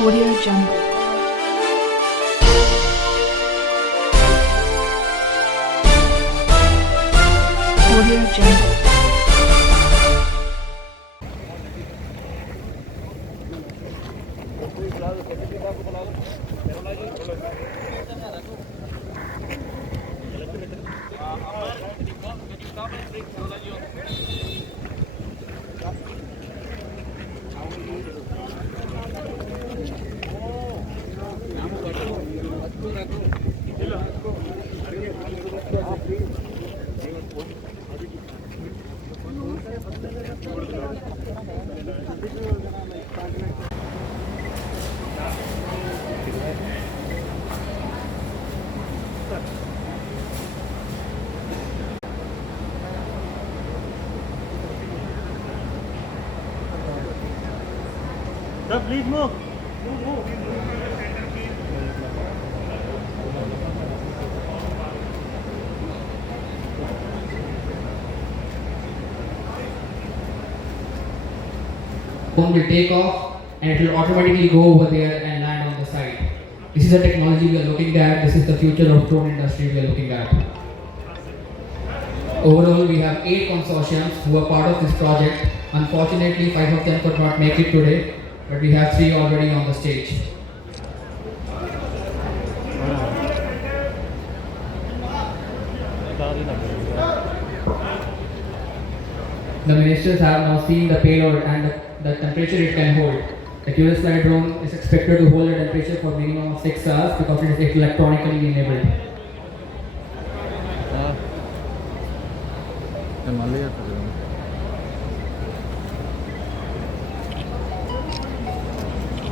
Audio Jungle. Audio Jungle. Sir, please move. Will take off and it will automatically go over there and land on the side. This is the technology we are looking at. This is the future of drone industry we are looking at. Overall, we have 8 consortiums who are part of this project. Unfortunately, 5 of them could not make it today, but we have 3 already on the stage. The ministers have now seen the payload and the temperature it can hold. The QSFly drone is expected to hold a temperature for minimum of 6 hours because it is electronically enabled.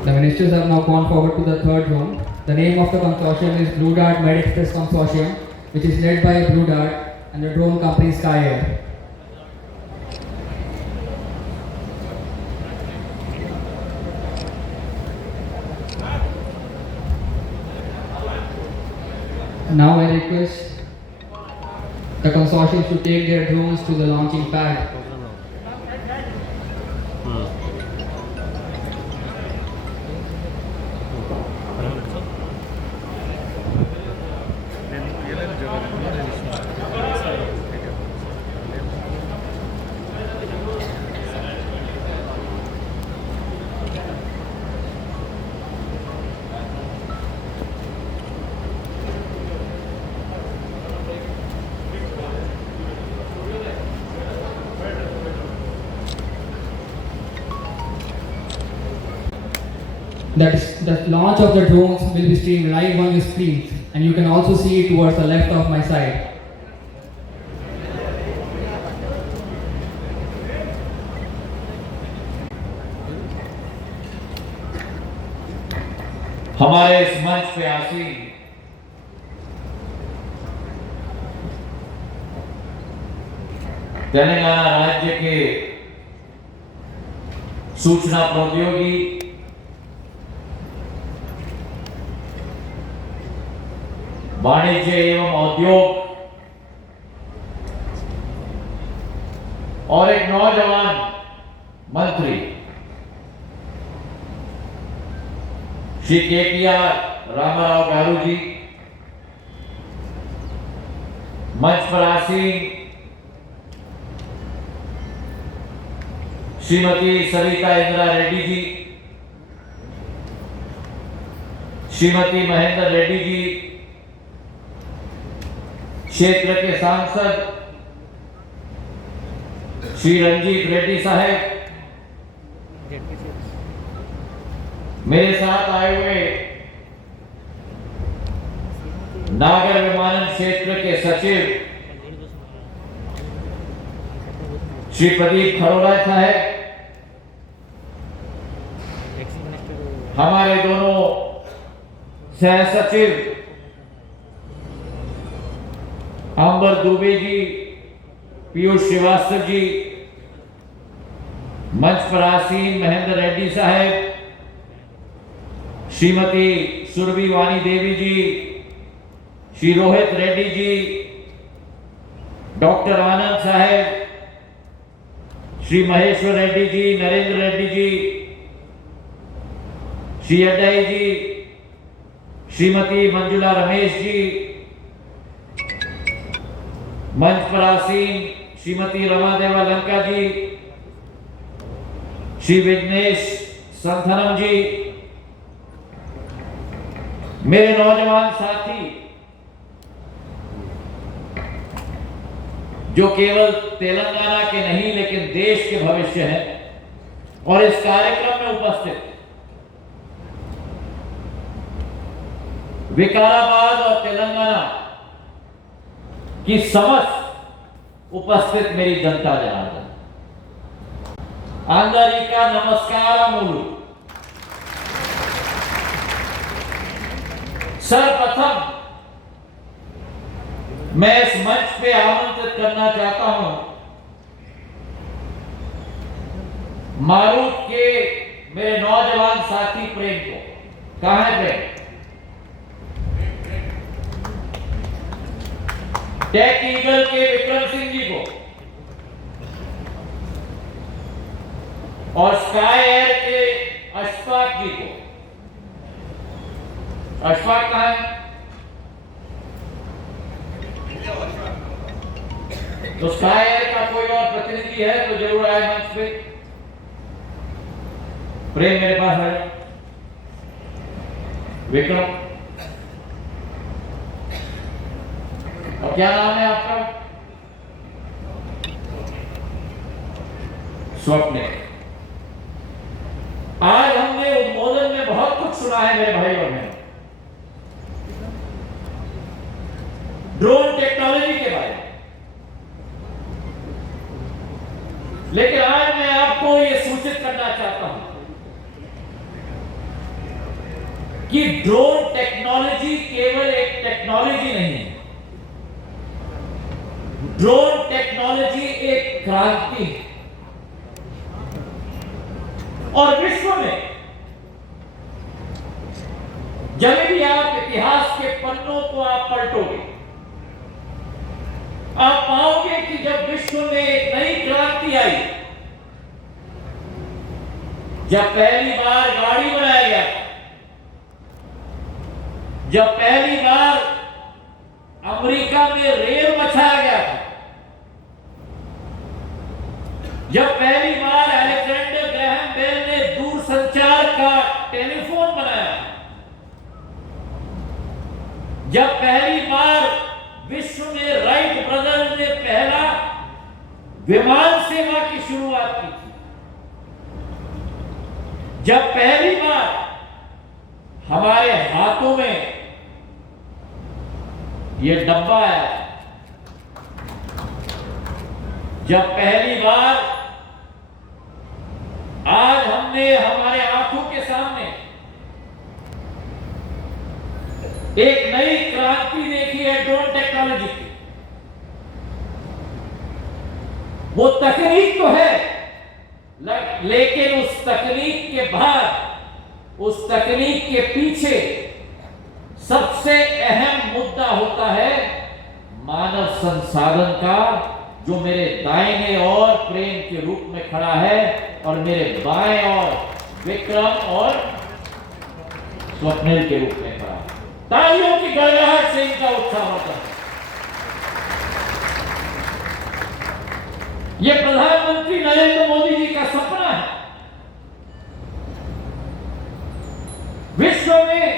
The ministers have now gone forward to the third drone. The name of the consortium is Blue Dart Med Express Consortium, which is led by Blue Dart and the drone company Sky Air. Now I request the consortium to take their drones to the launching pad. The launch of the drones will be streamed live on your screens, and you can also see it towards the left of my side. हमारे इस मंच पे आसीन तेलंगाना राज्य के सूचना प्रौद्योगिकी वाणिज्य एवं उद्योग और एक नौजवान मंत्री श्री रामाराव गारू जी, मंच पर आसीन श्रीमती सविता इंदिरा रेड्डी जी, श्रीमती महेंद्र रेड्डी जी, क्षेत्र के सांसद श्री रंजीत रेड्डी साहब, मेरे साथ आए हुए नागर विमानन क्षेत्र के सचिव श्री प्रदीप खरोड़ा साहब, हमारे दोनों सह सचिव अंबर दुबे जी, पीयूष श्रीवास्तव जी, मंच पर आसीन महेंद्र रेड्डी साहब, श्रीमती सुरभि वानी देवी जी, श्री रोहित रेड्डी जी, डॉक्टर आनंद साहब, श्री महेश्वर रेड्डी जी, नरेंद्र रेड्डी जी, श्री अड्डाई जी, श्रीमती मंजुला रमेश जी, मंच पर आसीन श्रीमती रमादेवा लंका जी, श्री विघ्नेश संथनम जी, मेरे नौजवान साथी जो केवल तेलंगाना के नहीं लेकिन देश के भविष्य हैं और इस कार्यक्रम में उपस्थित विकाराबाद और तेलंगाना की समस्त उपस्थित मेरी जनता जनार्दन, आंदरिका नमस्कारमुलु। सर्वप्रथम मैं इस मंच पे आमंत्रित करना चाहता हूं मारूफ के मेरे नौजवान साथी प्रेम को। कहां है प्रेम? टेक ईगल के विक्रम सिंह जी को और स्काई एयर के अशफाक जी को। अशफाक कहां है? तो स्काई एयर का कोई और प्रतिनिधि है तो जरूर आए मंच पे। प्रेम मेरे पास है। विक्रम, और क्या नाम है आपका? स्वप्न। आज हमने उद्बोधन में बहुत कुछ सुना है मेरे भाई और बहनों, ड्रोन टेक्नोलॉजी के बारे में, लेकिन आज मैं आपको यह सूचित करना चाहता हूं कि ड्रोन टेक्नोलॉजी केवल एक टेक्नोलॉजी नहीं है, ड्रोन टेक्नोलॉजी एक क्रांति है। और विश्व में जब भी आप इतिहास के पन्नों को आप पलटोगे, आप पाओगे कि जब विश्व में एक नई क्रांति आई, जब पहली बार गाड़ी बनाया गया, जब पहली बार अमेरिका में रेल बछाया गया था, जब पहली बार अलेक्जेंडर ग्राहम बेल ने दूरसंचार का टेलीफोन बनाया, जब पहली बार विश्व में राइट ब्रदर्स ने पहला विमान सेवा की शुरुआत की थी, जब पहली बार हमारे हाथों में यह डब्बा आया, जब पहली बार आज हमने हमारे आंखों के सामने एक नई क्रांति देखी है ड्रोन टेक्नोलॉजी की। वो तकनीक तो है, लेकिन उस तकनीक के बाद, उस तकनीक के पीछे सबसे अहम मुद्दा होता है मानव संसाधन का, जो मेरे दाहिने और प्रेम के रूप में खड़ा है और मेरे बाएं और विक्रम और स्वप्निल के रूप में खड़ा है। तालियों की गड़गड़ाहट से इनका उत्साह होता है। यह प्रधानमंत्री नरेंद्र मोदी जी का सपना है। विश्व में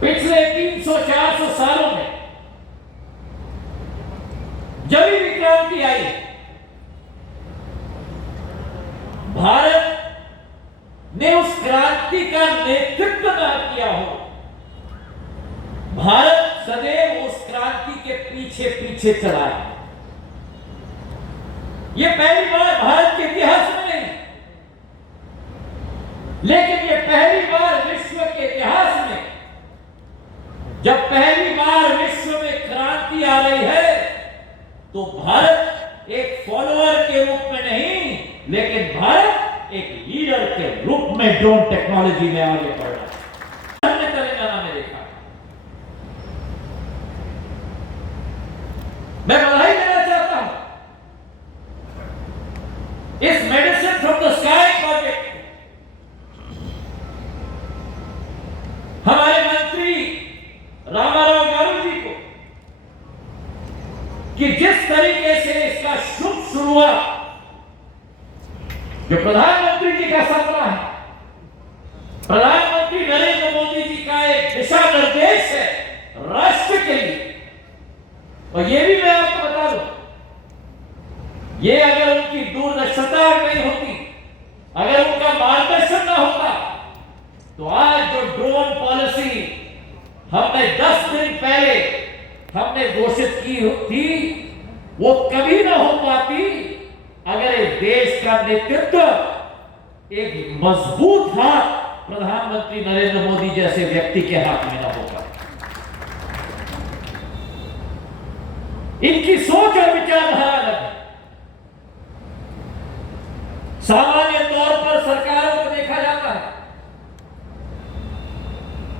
पिछले 300-400 सालों में जब भी क्रांति आई, भारत ने उस क्रांति का नेतृत्व न किया हो, भारत सदैव उस क्रांति के पीछे पीछे चला है। यह पहली बार भारत के इतिहास में नहीं, लेकिन यह पहली बार विश्व के इतिहास में, जब पहली बार विश्व में क्रांति आ रही है, तो भारत एक फॉलोअर के रूप में नहीं, लेकिन भारत एक लीडर के रूप में ड्रोन टेक्नोलॉजी में आगे बढ़ रहा है। हमने तेलंगाना में देखा। मैं बधाई देना चाहता हूं इस medicine from the sky project कि जिस तरीके से इसका शुभ शुरुआत जो प्रधानमंत्री जी का सपना है, प्रधानमंत्री नरेंद्र मोदी जी का एक दिशा निर्देश है राष्ट्र के लिए। और ये भी मैं आपको बता दूं, ये अगर उनकी दूरदर्शिता नहीं होती, अगर उनका मार्गदर्शन ना होता, तो आज जो ड्रोन पॉलिसी हमने 10 दिन पहले हमने घोषित की थी, वो कभी ना हो पाती अगर इस देश का नेतृत्व एक मजबूत हाथ प्रधानमंत्री नरेंद्र मोदी जैसे व्यक्ति के हाथ में ना होगा। इनकी सोच और विचारधारा अलग है। सामान्य तौर पर सरकारों को देखा जाता है,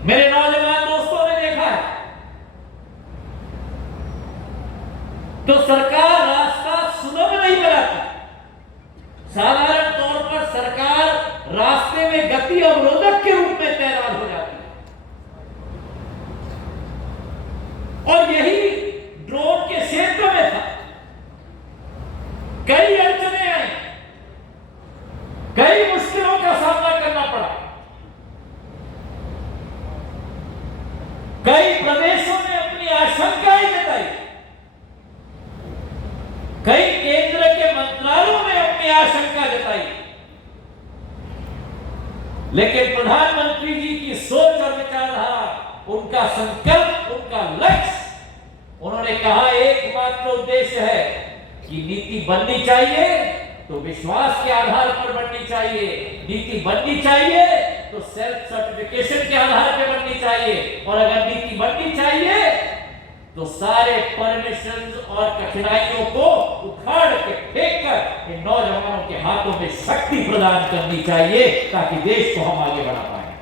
मेरे नौजवान दोस्तों ने देखा है, तो सरकार रास्ता सुलभ नहीं बनाती। साधारण तौर पर सरकार रास्ते में गति अवरोधक के रूप में तैनात हो जाती है। और यही ड्रोन के क्षेत्र में था। कई अड़चने आई, कई मुश्किलों का सामना करना पड़ा। कई प्रदेशों ने अपनी आशंकाएं जताई, कई केंद्र के मंत्रालयों ने अपनी आशंका जताई, लेकिन प्रधानमंत्री जी की सोच और विचारधारा, उनका संकल्प, उनका लक्ष्य, उन्होंने कहा एकमात्र उद्देश्य है कि नीति बननी चाहिए तो विश्वास के आधार पर बननी चाहिए, नीति बननी चाहिए तो सेल्फ सर्टिफिकेशन के आधार पर बननी चाहिए, और अगर नीति बननी चाहिए तो सारे परमिशन और कठिनाइयों को उखाड़ के फेंक कर इन नौजवानों के हाथों में शक्ति प्रदान करनी चाहिए ताकि देश को हम आगे बढ़ा पाए।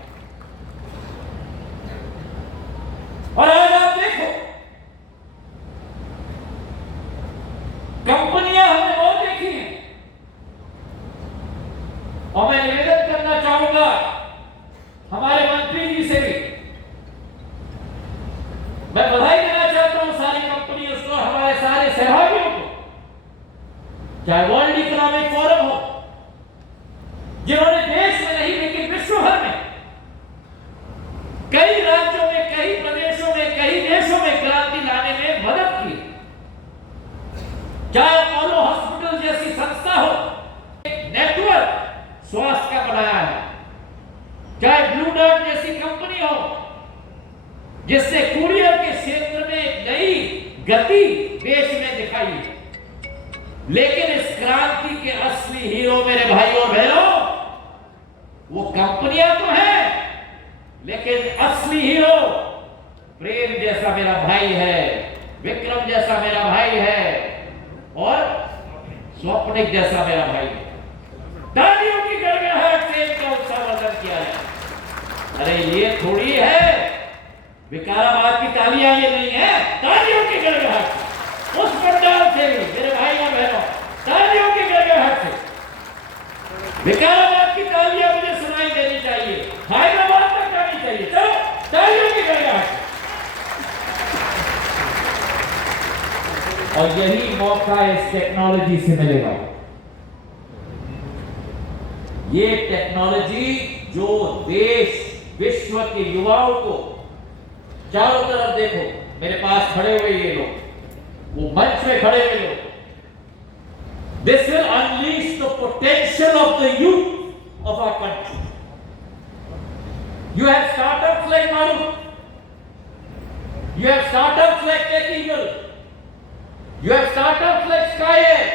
और आज आप देखो, कंपनियां हमने बहुत देखी हैं, और मैं निवेदन करना चाहूंगा हमारे मंत्री जी से भी, मैं बधाई देना चाहता हूं सारी कंपनियों को, हमारे सारे सहयोगियों को, चाहे वर्ल्ड इकोनॉमिक फोरम हो, जिन्होंने देश में नहीं लेकिन विश्व भर में कई राज्यों में, कई प्रदेशों में, कई देशों में क्रांति लाने में मदद की। चाहे अपोलो हॉस्पिटल जैसी संस्था हो, एक नेटवर्क स्वास्थ्य का बनाया है, चाहे ब्लू डार्ट जैसी कंपनी हो जिससे कुरियर के क्षेत्र में नई गति देश में दिखाई। लेकिन इस क्रांति के असली हीरो मेरे भाइयों और बहनों, वो कंपनियां तो हैं, लेकिन असली हीरो प्रेम जैसा मेरा भाई है, विक्रम जैसा मेरा भाई है, और स्वप्निक जैसा मेरा भाई है। तालियों की गड़गड़ाहट से इनका उत्साहवर्धन किया है। अरे ये थोड़ी है विकाराबाद की तालियां, ये नहीं है, तालियों की गड़गड़ाहट। उस पंडाल से भी मेरे भाई और बहनों, तालियों की गड़गड़ाहट से विकाराबाद की तालियां मुझे सुनाई देनी चाहिए, हैदराबाद तक जानी चाहिए। चलो तालियों की गड़गड़ाहट। और यही मौका इस टेक्नोलॉजी से मिलेगा। ये टेक्नोलॉजी जो देश, विश्व के युवाओं को, चारों तरफ देखो, मेरे पास खड़े हुए ये लोग, वो मंच में खड़े हुए लोग, this will unleash the potential of the youth of our country. You have startups like Marut, you have startups like Tech Eagle, you have startups like Skye Air,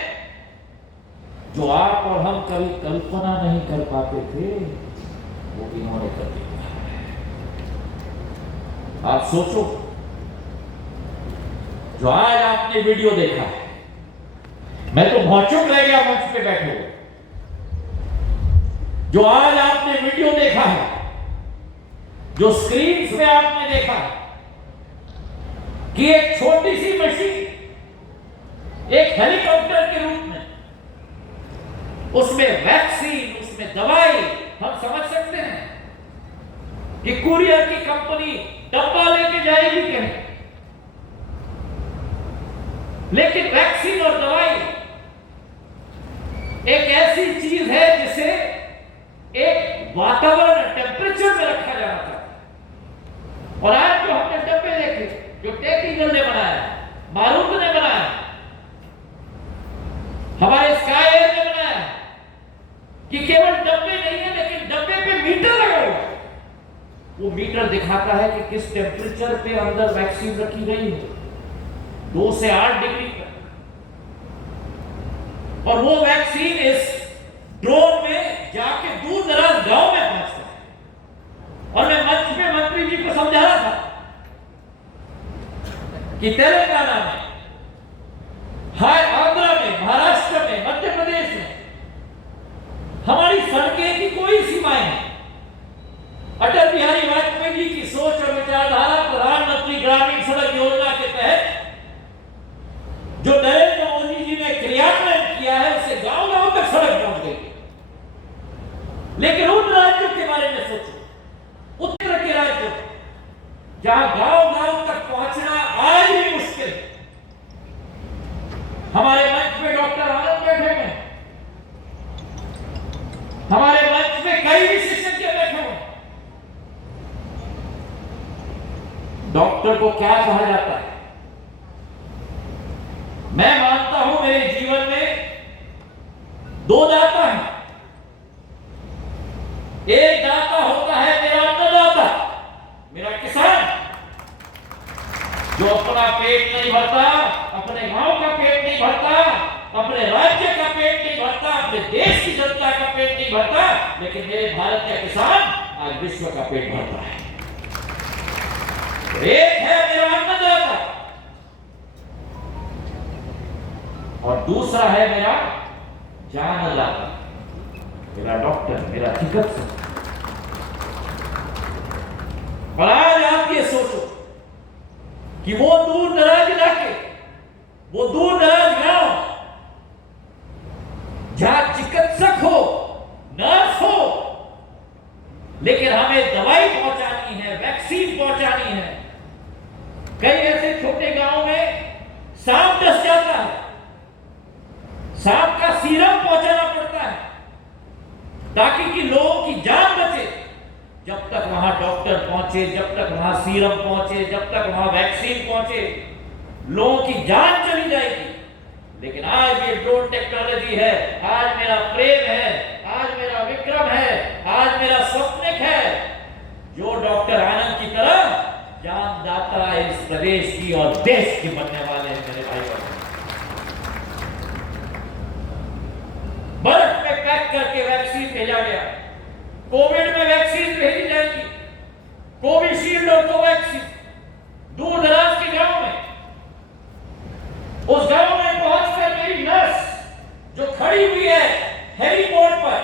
जो आप और हम कभी कल्पना नहीं कर पाते थे, वो इन्होंने कर दिया। आप सोचो, जो आज आपने वीडियो देखा है, मैं तो भौचुक रह गया मंच पे बैठे हुए। जो आज आपने वीडियो देखा है, जो स्क्रीन पे आपने देखा है कि एक छोटी सी मशीन एक हेलीकॉप्टर के रूप में, उसमें वैक्सीन, उसमें दवाई, हम समझ सकते हैं कि कुरियर की कंपनी डब्बा लेके जाएगी कहीं, लेकिन वैक्सीन और दवाई एक ऐसी चीज है जिसे एक वातावरण टेम्परेचर में रखा जाना चाहिए। और आज जो हमने डब्बे देखे, जो टेक्निकल ने बनाया, मारूफ ने बनाया, हमारे स्काई एयर ने बनाया, कि केवल डब्बे नहीं है लेकिन डब्बे पे मीटर लगा हुआ है। वो मीटर दिखाता है कि किस टेम्परेचर पे अंदर वैक्सीन रखी गई है, 2 से 8 डिग्री पर। और वो वैक्सीन इस ड्रोन में जाके दूर दराज गांव में पहुंचता है। और मैं मंच पे मंत्री जी को समझा रहा था कि तेलंगाना में, आंध्र में, महाराष्ट्र में, मध्य प्रदेश में हमारी सड़कें की कोई सीमाएं नहीं। अटल बिहारी वाजपेयी जी की सोच और विचारधारा प्रधानमंत्री ग्रामीण सड़क योजना के तहत जो नरेंद्र मोदी जी ने क्रियान्वयन किया है, उससे गांव गांव तक सड़क पहुंच गई। लेकिन उन राज्यों के बारे में सोचो, उत्तर के राज्यों जहां गांव गांव तक पहुंचना आज भी मुश्किल है। हमारे मंच में डॉक्टर आनंद बैठे हैं, हमारे मंच में कई विशेषज्ञ बैठे हुए। डॉक्टर को क्या कहा जाता है? मैं मानता हूं मेरे जीवन में 2 दाता हैं। एक दाता होता है मेरा अन्नदाता, मेरा किसान, जो अपना पेट नहीं भरता, अपने गांव का पेट नहीं भरता, अपने राज्य का पेट नहीं भरता, अपने देश की जनता का पेट नहीं भरता, लेकिन मेरे भारत का किसान आज विश्व का पेट भरता है। एक है मेरा अन्नदाता और दूसरा है मेरा जानदाता, मेरा डॉक्टर, मेरा चिकित्सक। और आज आप ये सोचो कि वो दूर दराज इलाके, वो दूर दराज गांव जहां चिकित्सक हो, नर्स हो, लेकिन हमें दवाई पहुंचानी है, वैक्सीन पहुंचानी है। कई ऐसे छोटे गांव में सांप डस जाता है, सांप का सीरम पहुंचाना पड़ता है ताकि कि लोगों की जान बचे। जब तक वहां डॉक्टर पहुंचे, जब तक वहां सीरम पहुंचे, जब तक वहां वैक्सीन पहुंचे, लोगों की जान चली जाएगी। लेकिन आज ये ड्रोन टेक्नोलॉजी है, आज मेरा प्रेम है, आज मेरा विक्रम है, आज मेरा स्वप्निक है, जो डॉक्टर आनंद की तरह जानदाता इस प्रदेश की और देश की बनने वाले हैं। मेरे भाई बहन, बर्फ में पैक करके वैक्सीन भेजा गया, कोविड में वैक्सीन भेजी जाएगी, कोविशील्ड और कोवैक्सीन दूर दराज के गांव में। उस गांव में पहुंचकर मेरी नर्स जो खड़ी हुई है हेलीपोर्ट पर,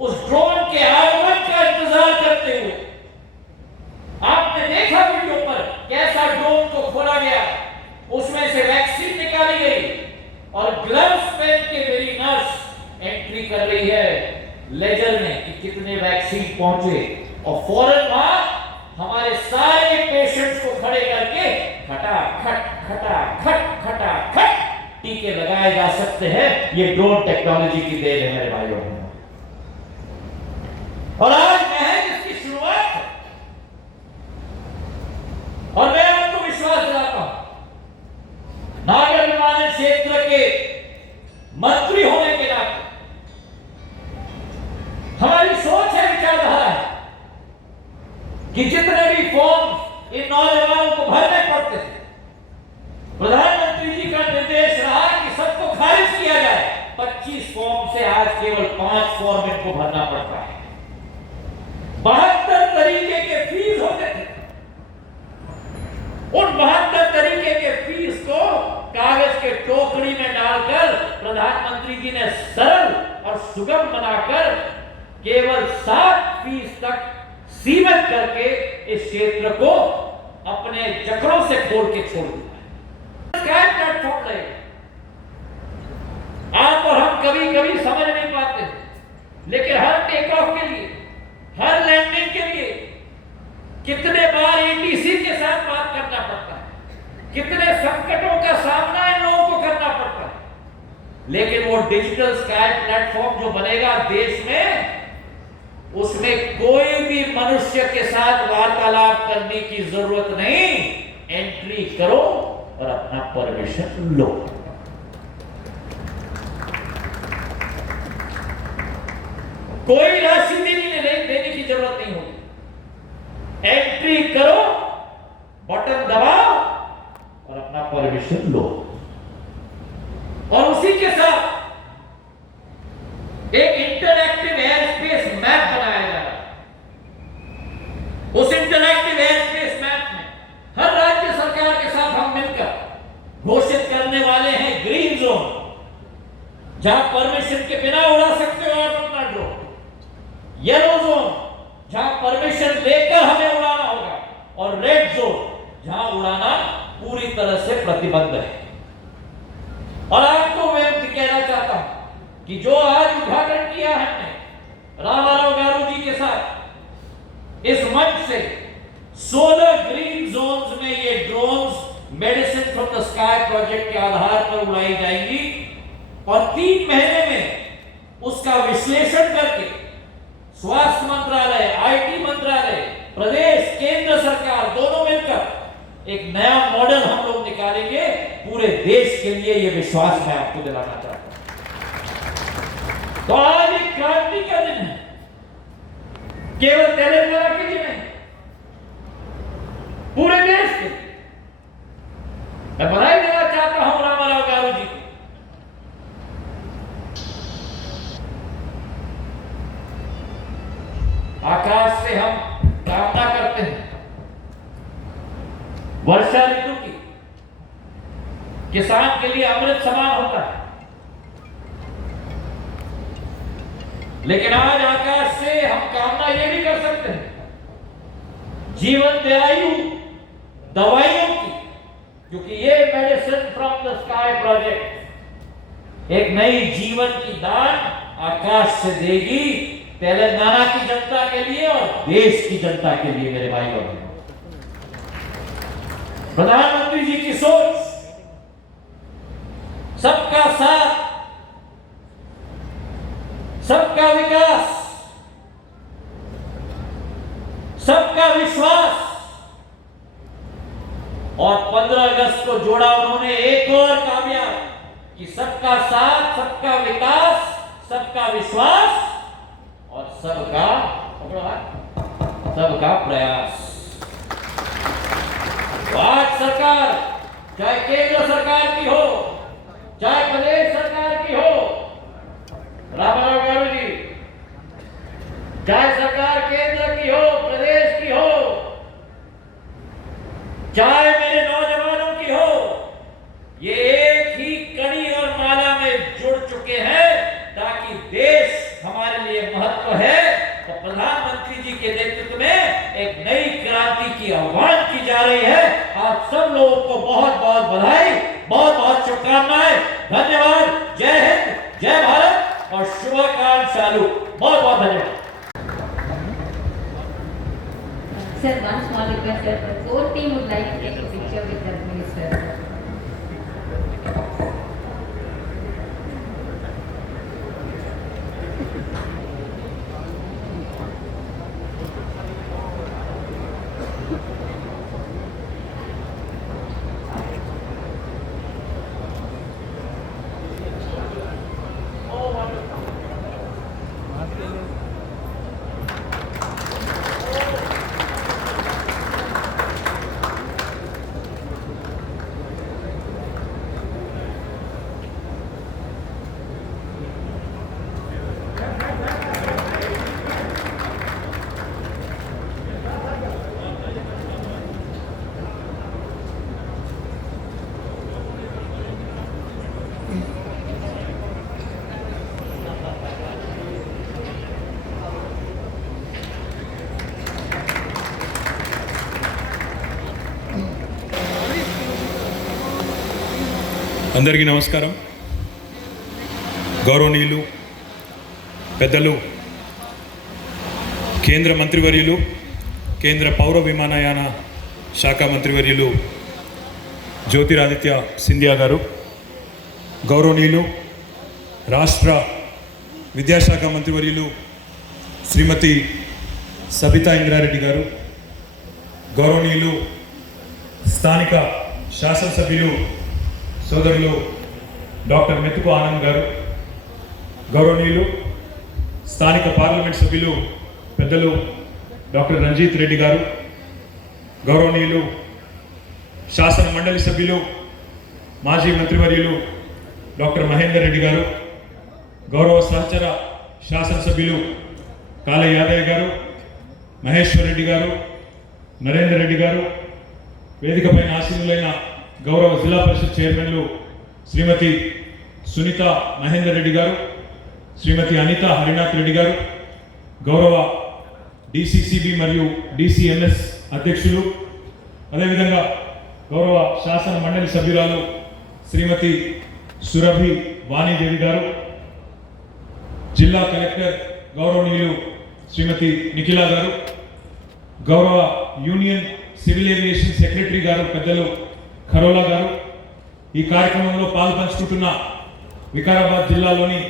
उस ड्रोन के आगमन का इंतजार करते हुए, आपने देखा वीडियो पर कैसा ड्रोन को खोला गया, उसमें से वैक्सीन निकाली गई और ग्लव्स पहन के मेरी नर्स एंट्री कर रही है लेजर में कि कितने वैक्सीन पहुंचे। और फौरन वहां हमारे सारे पेशेंट्स को खड़े करके खटाखट खटाखट खटाखट टीके लगाए जा सकते हैं। ये ड्रोन टेक्नोलॉजी की देन है मेरे भाइयों। और आज महज इसकी शुरुआत है और मैं आपको विश्वास दिलाता हूं, नागर विमानन क्षेत्र के मंत्री होने के नाते हमारी सोच है, विचारधारा है कि जितने भी फॉर्म इन नौजवानों को भरने पड़ते थे, प्रधानमंत्री जी का निर्देश रहा कि सबको खारिज किया जाए। 25 फॉर्म से आज केवल 5 फॉर्म इनको भरना पड़ता है। 72 तरीके के फीस होते थे। उन 72 तरीके के फीस को कागज के टोकरी में डालकर प्रधानमंत्री जी ने सरल और सुगम बनाकर केवल 7 फीस तक सीमित करके इस क्षेत्र को अपने जकड़ों से खोल के छोड़ दिया। क्या प्लेटफॉर्म रहेगा? आप और हम कभी कभी समझ नहीं पाते, लेकिन हर टेक ऑफ के लिए, हर लैंडिंग के लिए कितने बार एटीसी के साथ बात करना पड़ता है, कितने संकटों का सामना इन लोगों को करना पड़ता है, लेकिन वो डिजिटल स्काई प्लेटफॉर्म जो बनेगा देश में, उसमें कोई भी मनुष्य के साथ वार्तालाप करने की जरूरत नहीं। एंट्री करो और अपना परमिशन लो। कोई राशि देने की जरूरत नहीं होगी। एंट्री करो, बटन दबाओ और अपना परमिशन लो। और उसी के साथ एक इंटरएक्टिव एयर स्पेस मैप बनाया जा रहा है। उस इंटरएक्टिव एयर स्पेस मैप में हर राज्य सरकार के साथ हम मिलकर घोषित करने वाले हैं ग्रीन जोन, जहां परमिशन के बिना उड़ा सकते हो आप अपना ड्रोन। येलो जोन, जहां परमिशन लेकर हमें उड़ाना होगा, और रेड जोन, जहां उड़ाना पूरी तरह से प्रतिबंध है। और आपको मैं कहना चाहता हूं कि जो आज उद्घाटन किया हमने रामाराव गारू जी के साथ इस मंच से 16 ग्रीन जोन्स में ये drones medicine from the sky project के आधार पर उड़ाई जाएंगी, और 3 महीने में उसका विश्लेषण करके स्वास्थ्य मंत्रालय, आईटी मंत्रालय, प्रदेश, केंद्र सरकार दोनों मिलकर एक नया मॉडल हम लोग निकालेंगे पूरे देश के लिए। ये विश्वास मैं आपको दिलाना चाहता हूं। तो आज एक क्रांति का दिन है, केवल तेलंगाना के लिए नहीं, पूरे देश के। मैं बधाई देना चाहता हूं रामाराव गारू जी को। आकाश से हम कामना करते हैं वर्षा ऋतु की, किसान के लिए अमृत समान होता है, लेकिन आज आकाश से हम कामना यह भी कर सकते हैं जीवन दयायु दवाइयों की, क्योंकि ये medicine from the sky project एक नई जीवन की दान आकाश से देगी तेलंगाना की जनता के लिए और देश की जनता के लिए। मेरे भाई और बहनों, प्रधानमंत्री जी की सोच सबका साथ, सबका विकास, सबका विश्वास, और 15 अगस्त को जोड़ा उन्होंने एक और कामयाब कि सबका साथ, सबका विकास, सबका विश्वास और सबका प्रयास। आज सरकार, चाहे केंद्र सरकार की हो, चाहे प्रदेश सरकार की हो, रामाराव गारू जी, चाहे सरकार केंद्र की हो, प्रदेश की हो, चाहे मेरे नौजवानों की हो, ये एक ही कड़ी और माला में जुड़ चुके हैं ताकि देश हमारे लिए महत्व है। तो प्रधानमंत्री जी के नेतृत्व में एक नई क्रांति की आह्वान की जा रही है। आप सब लोगों को बहुत बहुत बधाई, बहुत बहुत शुभकामनाएं, धन्यवाद। जय हिंद, जय भारत और शुभकामनाएं। बहुत बहुत धन्यवाद। Sir, one small request, sir. The core team would like to take a picture with the minister. అందరికీ నమస్కారం. గౌరవనీయులు పెద్దలు, కేంద్ర మంత్రివర్యులు, కేంద్ర పౌర విమానయాన శాఖ మంత్రివర్యులు జ్యోతిరాదిత్య సింధియా గారు, గౌరవనీయులు రాష్ట్ర విద్యాశాఖ మంత్రివర్యులు శ్రీమతి సబితా ఇంద్రారెడ్డి గారు, గౌరవనీయులు స్థానిక శాసనసభ్యులు సోదరులు డాక్టర్ మెతుకు ఆనంద్ గారు, గౌరవనీయులు స్థానిక పార్లమెంట్ సభ్యులు పెద్దలు డాక్టర్ రంజిత్ రెడ్డి గారు, గౌరవనీయులు శాసన మండలి సభ్యులు మాజీ మంత్రివర్యులు డాక్టర్ మహేందర్ రెడ్డి గారు, గౌరవ సహచర శాసనసభ్యులు కాళ యాదయ్య గారు, మహేశ్వర్ రెడ్డి గారు, నరేందర్ రెడ్డి గారు, వేదికపైన ఆసీనులైన గౌరవ జిల్లా పరిషత్ చైర్మన్లు శ్రీమతి సునీత మహేందర్ రెడ్డి గారు, శ్రీమతి అనిత హరినాథ్ రెడ్డి గారు, గౌరవ డిసిసిబి మరియు డిసిఎంఎస్ అధ్యక్షులు, అదేవిధంగా గౌరవ శాసన మండలి సభ్యురాలు శ్రీమతి సురభి వాణిదేవి గారు, జిల్లా కలెక్టర్ గౌరవనీయులు శ్రీమతి నిఖిల గారు, గౌరవ యూనియన్ సివిల్ ఏవియేషన్ సెక్రటరీ గారు పెద్దలు ఖరోలా గారు, ఈ కార్యక్రమంలో పాల్పంచుకుంటున్న వికారాబాద్ జిల్లాలోని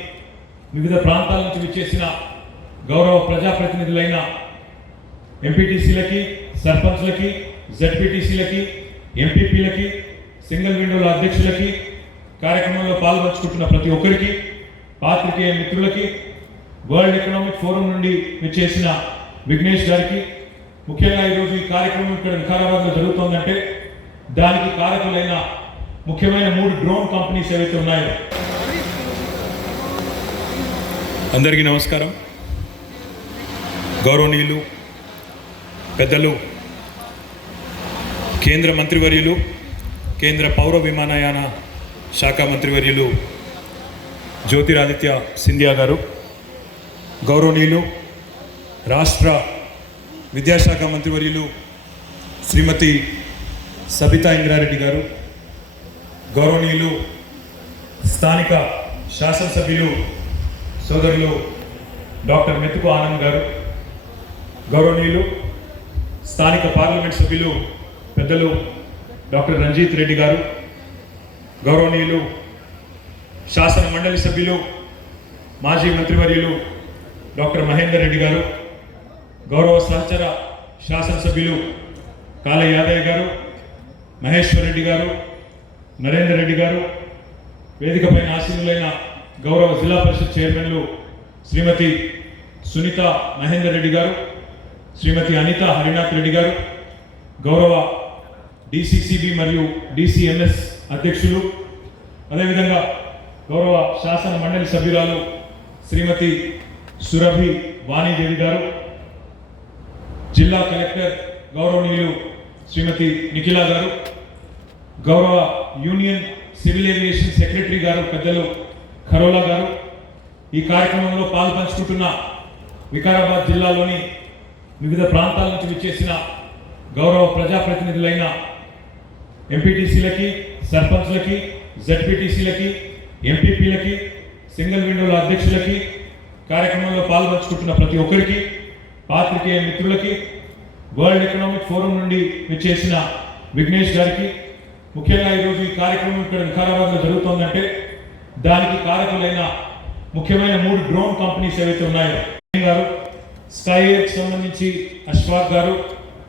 వివిధ ప్రాంతాల నుంచి విచ్చేసిన గౌరవ ప్రజాప్రతినిధులైన ఎంపీటీసీలకి, సర్పంచ్లకి, జెడ్పీటీసీలకి, ఎంపీపీలకి, సింగిల్ విండోల అధ్యక్షులకి, కార్యక్రమంలో పాల్పంచుకుంటున్న ప్రతి ఒక్కరికి, పాత్రికేయ మిత్రులకి, వరల్డ్ ఎకనామిక్ ఫోరం నుండి విచ్చేసిన విఘ్నేష్ గారికి, ముఖ్యంగా ఈరోజు ఈ కార్యక్రమం ఇక్కడ వికారాబాద్లో జరుగుతోందంటే దానికి కారకులైన ముఖ్యమైన 3 డ్రోన్ కంపెనీస్ ఏవైతే ఉన్నాయో. అందరికీ నమస్కారం. గౌరవనీయులు పెద్దలు కేంద్ర మంత్రివర్యులు, కేంద్ర పౌర విమానయాన శాఖ మంత్రివర్యులు జ్యోతిరాదిత్య సింధియా గారు, గౌరవనీయులు రాష్ట్ర విద్యాశాఖ మంత్రివర్యులు శ్రీమతి సబితా ఇంద్రారెడ్డి గారు, గౌరవనీయులు స్థానిక శాసనసభ్యులు సోదరులు డాక్టర్ మెతుకు ఆనంద్ గారు, గౌరవనీయులు స్థానిక పార్లమెంట్ సభ్యులు పెద్దలు డాక్టర్ రంజిత్ రెడ్డి గారు, గౌరవనీయులు శాసన మండలి సభ్యులు మాజీ మంత్రివర్యులు డాక్టర్ మహేందర్ రెడ్డి గారు, గౌరవ సహచర శాసనసభ్యులు కాళ యాదయ్య గారు, మహేశ్వర్ రెడ్డి గారు, నరేందర్ రెడ్డి గారు, వేదికపైన ఆసీనులైన గౌరవ జిల్లా పరిషత్ చైర్మన్లు శ్రీమతి సునీత మహేందర్ రెడ్డి గారు, శ్రీమతి అనిత హరినాథ్ రెడ్డి గారు, గౌరవ డిసిసిబి మరియు డిసిఎంఎస్ అధ్యక్షులు, అదేవిధంగా గౌరవ శాసన మండలి సభ్యురాలు శ్రీమతి సురభి వాణిదేవి గారు, జిల్లా కలెక్టర్ గౌరవనీయులు శ్రీమతి నిఖిల గారు, గౌరవ యూనియన్ సివిల్ ఏవియేషన్ సెక్రటరీ గారు పెద్దలు ఖరోలా గారు, ఈ కార్యక్రమంలో పాల్పంచుకుంటున్న వికారాబాద్ జిల్లాలోని వివిధ ప్రాంతాల నుంచి విచ్చేసిన గౌరవ ప్రజాప్రతినిధులైన ఎంపీటీసీలకి, సర్పంచ్లకి, జెడ్పీటీసీలకి, ఎంపీపీలకి, సింగిల్ విండోల అధ్యక్షులకి, కార్యక్రమంలో పాల్పంచుకుంటున్న ప్రతి ఒక్కరికి, పాత్రికేయ మిత్రులకి, వరల్డ్ ఎకనామిక్ ఫోరం నుండి విచ్చేసిన విఘ్నేష్ గారికి, ముఖ్యంగా ఈరోజు ఈ కార్యక్రమం ఇక్కడ వికారాబాద్లో జరుగుతోందంటే దానికి కారకులైన ముఖ్యమైన 3 డ్రోన్ కంపెనీస్ ఏవైతే ఉన్నాయో గారు, స్కైవేకి సంబంధించి అశ్వాక్ గారు,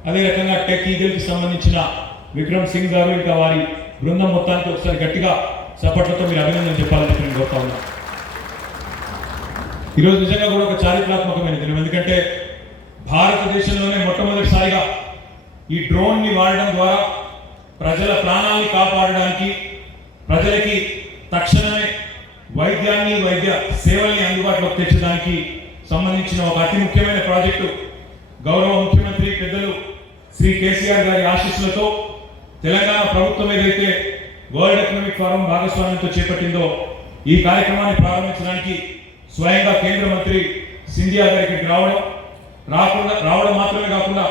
అదే రకంగా టెక్ ఈగల్కి సంబంధించిన విక్రమ్ సింగ్ గారు, ఇంకా వారి బృందం మొత్తానికి ఒకసారి గట్టిగా చప్పట్లతో మీరు అభినందన చెప్పాలని నేను కోరుతా ఉన్నాను. ఈరోజు నిజంగా కూడా ఒక చారిత్రాత్మకమైన దినం. ఎందుకంటే భారతదేశంలోనే మొట్టమొదటిసారిగా ఈ డ్రోన్ని వాడడం ద్వారా ప్రజల ప్రాణాన్ని కాపాడడానికి, ప్రజలకి తక్షణమే వైద్యాన్ని, వైద్య సేవల్ని అందుబాటులోకి తెచ్చడానికి సంబంధించిన ఒక అతి ముఖ్యమైన ప్రాజెక్టు గౌరవ ముఖ్యమంత్రి పెద్దలు శ్రీ కేసీఆర్ గారి ఆశీస్సులతో తెలంగాణ ప్రభుత్వం ఏదైతే వరల్డ్ ఎకనామిక్ ఫోరం భాగస్వామ్యంతో చేపట్టిందో ఈ కార్యక్రమాన్ని ప్రారంభించడానికి స్వయంగా కేంద్ర మంత్రి సింధియా గారికి రావడం మాత్రమే కాకుండా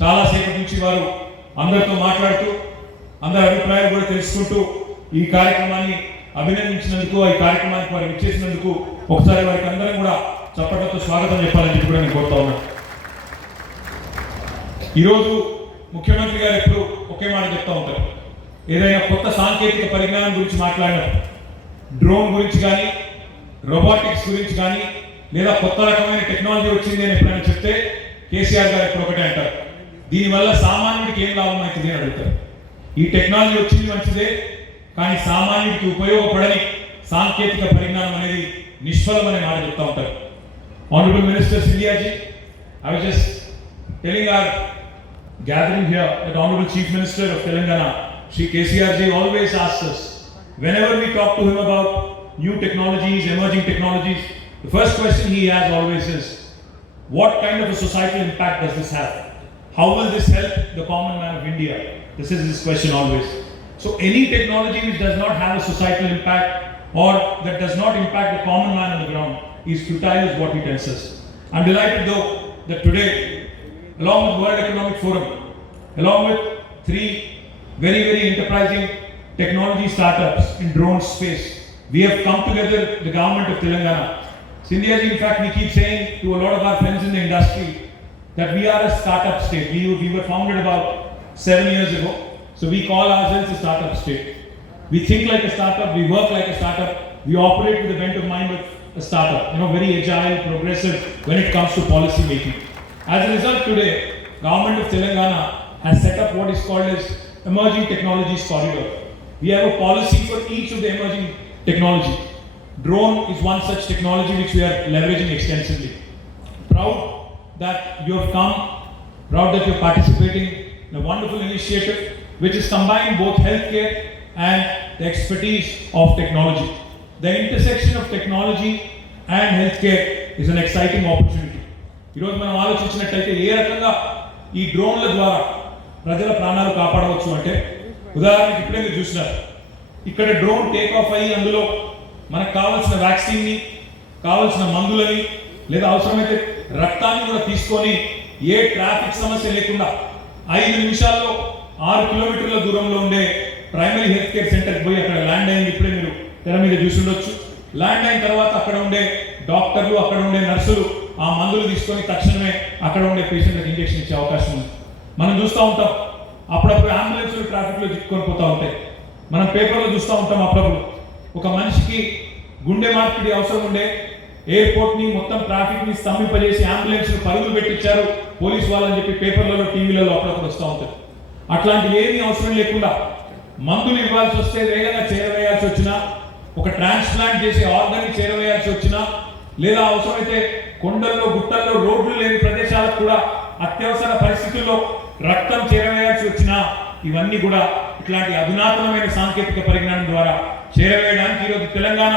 చాలాసేపటి నుంచి వారు అందరితో మాట్లాడుతూ అందరి అభిప్రాయాలు కూడా తెలుసుకుంటూ ఈ కార్యక్రమాన్ని అభినందించినందుకు, ఈ కార్యక్రమానికి వారు ఇచ్చేసినందుకు ఒకసారి వారికి అందరం కూడా చప్పట్లతో స్వాగతం చెప్పాలని చెప్పి కూడా నేను కోరుతా ఉన్నాను. ఈరోజు ముఖ్యమంత్రి గారు ఎప్పుడు ఒకే మాట చెప్తా ఉంటారు, ఏదైనా కొత్త సాంకేతిక పరిజ్ఞానం గురించి మాట్లాడినప్పుడు డ్రోన్ గురించి కానీ రోబోటిక్స్ గురించి కానీ లేదా కొత్త రకమైన టెక్నాలజీ వచ్చింది అని ఎప్పుడైనా చెప్తే కేసీఆర్ గారు ఎప్పుడు ఒకటే అంటారు, దీనివల్ల సామాన్యుడికి ఏం లాభం అవుతుంది అని అడుగుతారు. ఈ టెక్నాలజీ వచ్చింది మంచిదే, కానీ సామాన్యుడికి ఉపయోగపడని సాంకేతిక పరిజ్ఞానం అనేది నిష్ఫలమనే మాట చెప్తా ఉంటారు. Honourable minister Scindia ji, I was just telling our gathering here that Honorable Chief Minister of Telangana, Shri KCR ji, always asks us, whenever we talk to him about new technologies, emerging technologies, the first question he has always is, what kind of a societal impact does this have? How will this help the common man of India? This is his question always. So any technology which does not have a societal impact or that does not impact the common man on the ground is futile, is what he tells us. I'm delighted though that today, along with World Economic Forum, along with 3 very, very enterprising technology startups in drone space, we have come together, the government of Telangana. Scindia ji, in fact, we keep saying to a lot of our friends in the industry that we are a startup state. We were founded about 7 years ago, so we call ourselves a startup state. We think like a startup, we work like a startup, we operate with the bent of mind of a startup, very agile, progressive when it comes to policy making. As a result, today, Government of Telangana has set up what is called as Emerging Technologies Corridor. We have a policy for each of the emerging technology. Drone is one such technology which we are leveraging extensively. Proud that you have come, proud that you are participating in a wonderful initiative which is combining both healthcare and the expertise of technology. The intersection of technology and healthcare is an exciting opportunity. ఈరోజు మనం ఆలోచించినట్లయితే ఏ రకంగా ఈ డ్రోన్ల ద్వారా ప్రజల ప్రాణాలు కాపాడవచ్చు అంటే, ఉదాహరణకి ఇప్పుడే మీరు చూసినారు, ఇక్కడ డ్రోన్ టేక్ ఆఫ్ అయ్యి అందులో మనకు కావాల్సిన వ్యాక్సిన్ని, కావాల్సిన మందులని లేదా అవసరమైతే రక్తాన్ని కూడా తీసుకొని ఏ ట్రాఫిక్ సమస్య లేకుండా 5 నిమిషాల్లో 6 కిలోమీటర్ల దూరంలో ఉండే ప్రైమరీ హెల్త్ కేర్ సెంటర్కి పోయి అక్కడ ల్యాండ్ అయింది. ఇప్పుడే మీరు తెర మీద చూసి ఉండొచ్చు. ల్యాండ్ అయిన తర్వాత అక్కడ ఉండే డాక్టర్లు, అక్కడ ఉండే నర్సులు ఆ మందులు తీసుకొని తక్షణమే అక్కడ ఉండే పేషెంట్లకు ఇంజెక్షన్ ఇచ్చే అవకాశం ఉంది. మనం చూస్తూ ఉంటాం అప్పుడప్పుడు అంబులెన్స్లు ట్రాఫిక్లో చిక్కుకొని పోతూ ఉంటాయి. మనం పేపర్లో చూస్తూ ఉంటాం అప్పుడప్పుడు ఒక మనిషికి గుండె మార్పిడి అవసరం ఉండే ఎయిర్పోర్ట్ని మొత్తం ట్రాఫిక్ని స్తంభింపజేసి అంబులెన్స్ను పరుగులు పెట్టించారు పోలీసు వాళ్ళని చెప్పి పేపర్లలో, టీవీలలో అప్పుడప్పుడు వస్తూ ఉంటుంది. అట్లాంటి ఏమీ అవసరం లేకుండా మందులు ఇవ్వాల్సి వస్తే, వేగంగా చేరవేయాల్సి వచ్చినా, ఒక ట్రాన్స్ప్లాంట్ చేసే ఆర్గాన్ని చేరవేయాల్సి వచ్చినా, లేదా అవసరమైతే కొండల్లో, గుట్టల్లో, రోడ్లు లేని ప్రదేశాలకు కూడా అత్యవసర పరిస్థితుల్లో రక్తం చేరవేయాల్సి వచ్చినా, ఇవన్నీ కూడా ఇట్లాంటి అధునాతనమైన సాంకేతిక పరిజ్ఞానం ద్వారా చేరవేయడానికి ఈరోజు తెలంగాణ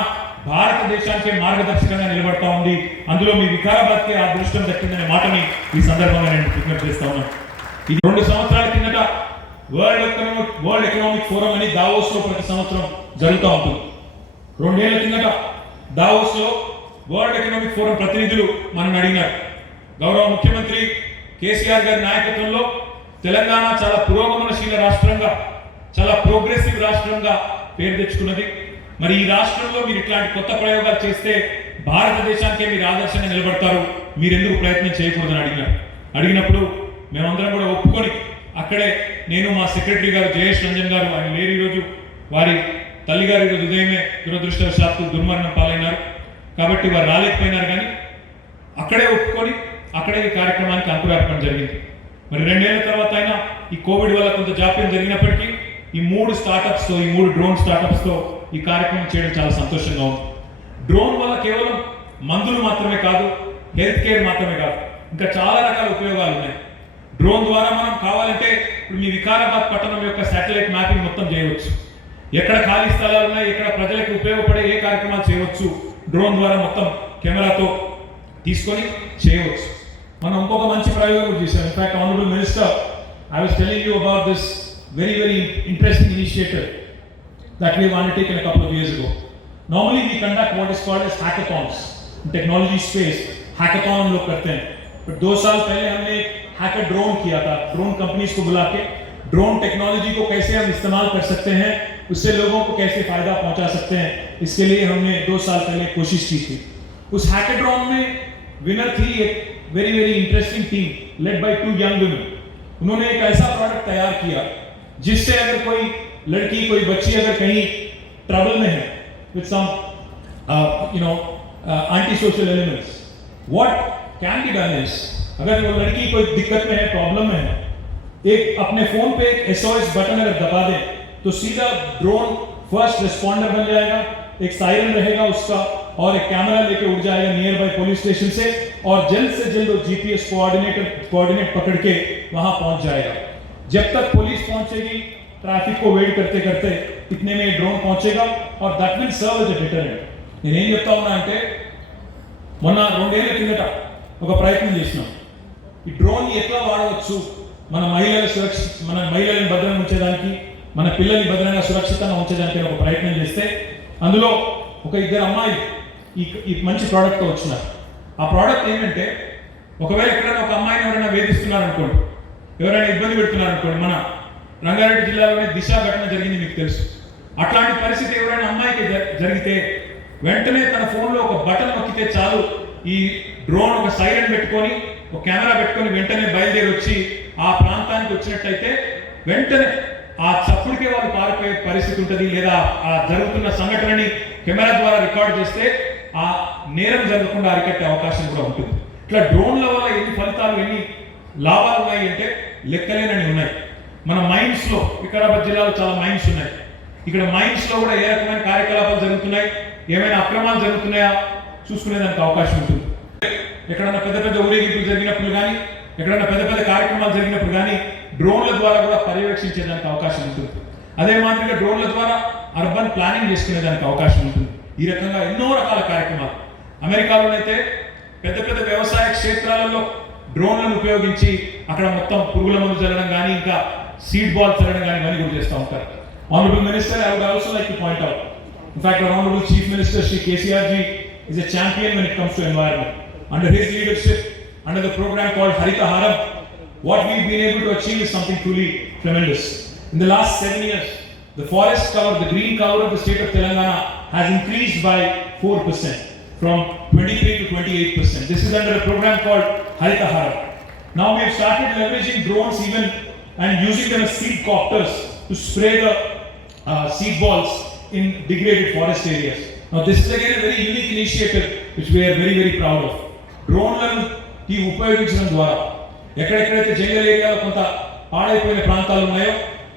భారతదేశానికే మార్గదర్శకంగా నిలబడతా ఉంది. అందులో మీ వికారాబాద్కి ఆ అదృష్టం దక్కిందనే మాటని ఈ సందర్భంగా నేను విజ్ఞప్తి చేస్తా ఉన్నాను. ఇది 2 సంవత్సరాల కిందట వరల్డ్ ఎకనామిక్ ఫోరం అని దావోస్ లో ప్రతి సంవత్సరం జరుగుతూ ఉంటుంది. 2 ఏళ్ల కిందట దావోస్ లో వరల్డ్ ఎకనామిక్ ఫోరం ప్రతినిధులు మనం అడిగినారు, గౌరవ ముఖ్యమంత్రి కేసీఆర్ గారి నాయకత్వంలో తెలంగాణ చాలా పురోగమనశీల రాష్ట్రంగా, చాలా ప్రోగ్రెసివ్ రాష్ట్రంగా పేరు తెచ్చుకున్నది. మరి ఈ రాష్ట్రంలో మీరు ఇట్లాంటి కొత్త ప్రయోగాలు చేస్తే భారతదేశానికే మీరు ఆదర్శంగా నిలబడతారు, మీరు ఎందుకు ప్రయత్నం చేయకూడదని అడిగినప్పుడు మేమందరం కూడా ఒప్పుకొని అక్కడే నేను, మా సెక్రటరీ గారు జయేష్ రంజన్ గారు, ఆయన లేరు ఈరోజు, వారి తల్లిగారు ఈరోజు ఉదయమే దురదృష్టవశాత్తు దుర్మరణం పాలైనారు కాబట్టి వారు రాలేకపోయినారు. కానీ అక్కడే ఒప్పుకొని అక్కడే ఈ కార్యక్రమానికి అంకురార్పణ జరిగింది. మరి 2 ఏళ్ల తర్వాత అయినా ఈ కోవిడ్ వల్ల కొంత జాప్యం జరిగినప్పటికీ ఈ 3 స్టార్టప్స్తో, ఈ 3 డ్రోన్ స్టార్టప్స్తో ఈ కార్యక్రమం చేయడం చాలా సంతోషంగా ఉంది. డ్రోన్ వల్ల కేవలం మందులు మాత్రమే కాదు, హెల్త్ కేర్ మాత్రమే కాదు, ఇంకా చాలా రకాల ఉపయోగాలు ఉన్నాయి. డ్రోన్ ద్వారా మనం కావాలంటే ఇప్పుడు మీ వికారాబాద్ పట్టణం యొక్క శాటిలైట్ మ్యాపింగ్ మొత్తం చేయవచ్చు. ఎక్కడ ఖాళీ స్థలాలు ఉన్నాయి, ఎక్కడ ప్రజలకు ఉపయోగపడే ఏ కార్యక్రమాలు చేయవచ్చు, డ్రోన్ ద్వారా మొత్తం కెమెరాతో తీసుకొని చేయవచ్చు. మనం ఇంకొక మంచి ప్రయోగం కూడా చేశాం. In fact honourable minister, I was telling you about this very interesting initiative that we have undertaken a couple of years ago. Normally we conduct what is called as hackathons in technology space. Hackathon हम लोग करते हैं, but 2 साल पहले हमने एक hacker drone किया था. ड्रोन कंपनीज को बुला के ड्रोन टेक्नोलॉजी को कैसे हम इस्तेमाल कर सकते हैं, उससे लोगों को कैसे फायदा पहुंचा सकते हैं, इसके लिए हमने 2 साल पहले कोशिश की थी. उस हैकाथॉन में विनर थी एक very interesting team led by 2 young women. उन्होंने एक ऐसा प्रोडक्ट तैयार किया जिससे अगर कोई लड़की कोई बच्ची अगर कहीं ट्रबल में है with some anti-social elements, what can be done is, अगर वो लड़की कोई दिक्कत में है, प्रॉब्लम में है, एक अपने फोन पे एक SOS बटन अगर दबा दे तो सीधा ड्रोन फर्स्ट रिस्पॉन्डर बन जाएगा, एक सायरन रहेगा उसका और एक कैमरा लेके उड़ जाएगा नियर बाय पुलिस स्टेशन से और जल्द से जल्द वो GPS कोऑर्डिनेट पकड़ के वहां पहुंच जाएगा। जब तक पुलिस पहुंचेगी, ट्रैफिक को वेट करते करते इतने में ड्रोन पहुंचेगा और that will serve as a deterrent. నేనేం చెప్తా ఉన్నా అంటే మొన్న 2 ఏళ్ల కిందట ఒక ప్రయత్నం చేసినాం, ఈ డ్రోన్ ని ఎట్లా వాడవచ్చు మన మహిళలను భద్రంగా ఉంచేదానికి, మన పిల్లల్ని భద్రంగా సురక్షితంగా ఉంచేదానికి ఒక ప్రయత్నం చేస్తే అందులో ఒక 2 అమ్మాయిలు ఈ మంచి ప్రోడక్ట్ తో వచ్చినారు. ఆ ప్రోడక్ట్ ఏంటంటే, ఒకవేళ ఎక్కడైనా ఒక అమ్మాయిని ఎవరైనా వేధిస్తున్నారు అనుకోండి, ఎవరైనా ఇబ్బంది పెడుతున్నారు అనుకోండి, మన రంగారెడ్డి జిల్లాలోనే దిశ ఘటన జరిగింది మీకు తెలుసు. అట్లాంటి పరిస్థితి ఎవరైనా అమ్మాయికి జరిగితే వెంటనే తన ఫోన్లో ఒక బటన్ నొక్కితే చాలు, ఈ డ్రోన్ ఒక సైరన్ పెట్టుకొని ఒక కెమెరా పెట్టుకొని వెంటనే బయలుదేరి వచ్చి ఆ ప్రాంతానికి వచ్చినట్టయితే వెంటనే ఆ చప్పుడికే వాళ్ళు పారిపోయే పరిస్థితి ఉంటుంది. లేదా ఆ జరుగుతున్న సంఘటనని కెమెరా ద్వారా రికార్డ్ చేస్తే ఆ నేరం జరగకుండా అరికట్టే అవకాశం కూడా ఉంటుంది. ఇట్లా డ్రోన్ల వల్ల ఎన్ని ఫలితాలు, ఎన్ని లాభాలు ఉన్నాయి అంటే లెక్కలేనని ఉన్నాయి. మన మైన్స్ లో, వికారాబాద్ జిల్లాలో చాలా మైన్స్ ఉన్నాయి. ఇక్కడ మైన్స్ లో కూడా ఏ రకమైన కార్యకలాపాలు జరుగుతున్నాయి, ఏమైనా అక్రమాలు జరుగుతున్నాయా చూసుకునేదానికి అవకాశం ఉంటుంది. ఎక్కడన్నా పెద్ద పెద్ద ఊరేగింపులు జరిగినప్పుడు కానీ, ఎక్కడన్నా పెద్ద పెద్ద కార్యక్రమాలు జరిగినప్పుడు కానీ డ్రోన్ల ద్వారా కూడా పర్యవేక్షించేదానికి అవకాశం ఉంటుంది. అదే మాదిరిగా డ్రోన్ల ద్వారా అర్బన్ ప్లానింగ్ చేసుకునేదానికి అవకాశం ఉంటుంది. ఈ రకంగా ఎన్నో రకాల కార్యక్రమాలు అమెరికాలోనైతే పెద్ద పెద్ద వ్యవసాయ క్షేత్రాలలో డ్రోన్లను ఉపయోగించి అక్కడ మొత్తం పురుగుల మందు చల్లడం కానీ, ఇంకా సీడ్ బాల్ చల్లడం కానీ ఇవన్నీ కూడా చేస్తూ ఉంటారు. Honorable Minister, I would also like to point out, in fact, our Honorable Chief Minister Shri KCR ji is a champion when it comes to environment. Under his leadership, under the program called Harita Haram, what we've been able to achieve is something truly tremendous. In the last 7 years, the forest cover, the green cover of the state of Telangana has increased by 4%, from 23 to 28%. This is under a program called Harita Haram. Now we have started leveraging drones even and using them as seed copters to spray the seed balls in degraded forest areas. Now this is again a very unique initiative which we are very, very proud of. డ్రోన్లను ఉపయోగించడం ద్వారా ఎక్కడెక్కడైతే జంగల్ ఏరియాలో కొంత పాడైపోయిన ప్రాంతాలు ఉన్నాయో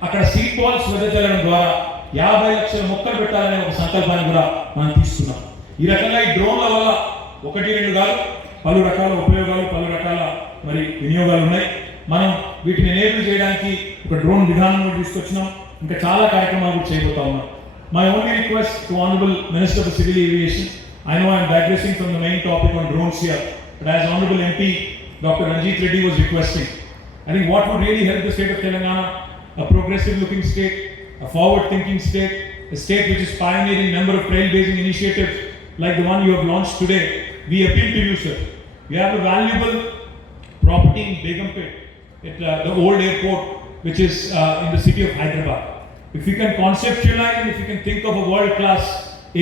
అక్కడ సీడ్ బాల్స్ వెదజల్లడం ద్వారా 50 లక్షల మొక్కలు పెట్టాలనే ఒక సంకల్పాన్ని కూడా మనం తీసుకున్నాం. ఈ రకంగా ఈ డ్రోన్ల వల్ల 1-2 కాదు, పలు రకాల ఉపయోగాలు, పలు రకాల మరి వినియోగాలు ఉన్నాయి. మనం వీటిని ఎనేబుల్ చేయడానికి ఒక డ్రోన్ విధానం కూడా తీసుకొచ్చినాం. ఇంకా చాలా కార్యక్రమాలు కూడా చేయబోతా ఉన్నాం. My only request to Honorable Minister of Civil Aviation, I know I am digressing from the main topic on drones here, but as Honorable MP Dr. Ranjit Reddy was requesting, I think what would really help the state of Telangana, a progressive looking state, a forward thinking state, a state which is pioneering number of trailblazing initiatives like the one you have launched today, we appeal to you, sir. We have a valuable property in Begumpet, at the old airport which is in the city of Hyderabad. If we can conceptualize and if we can think of a world-class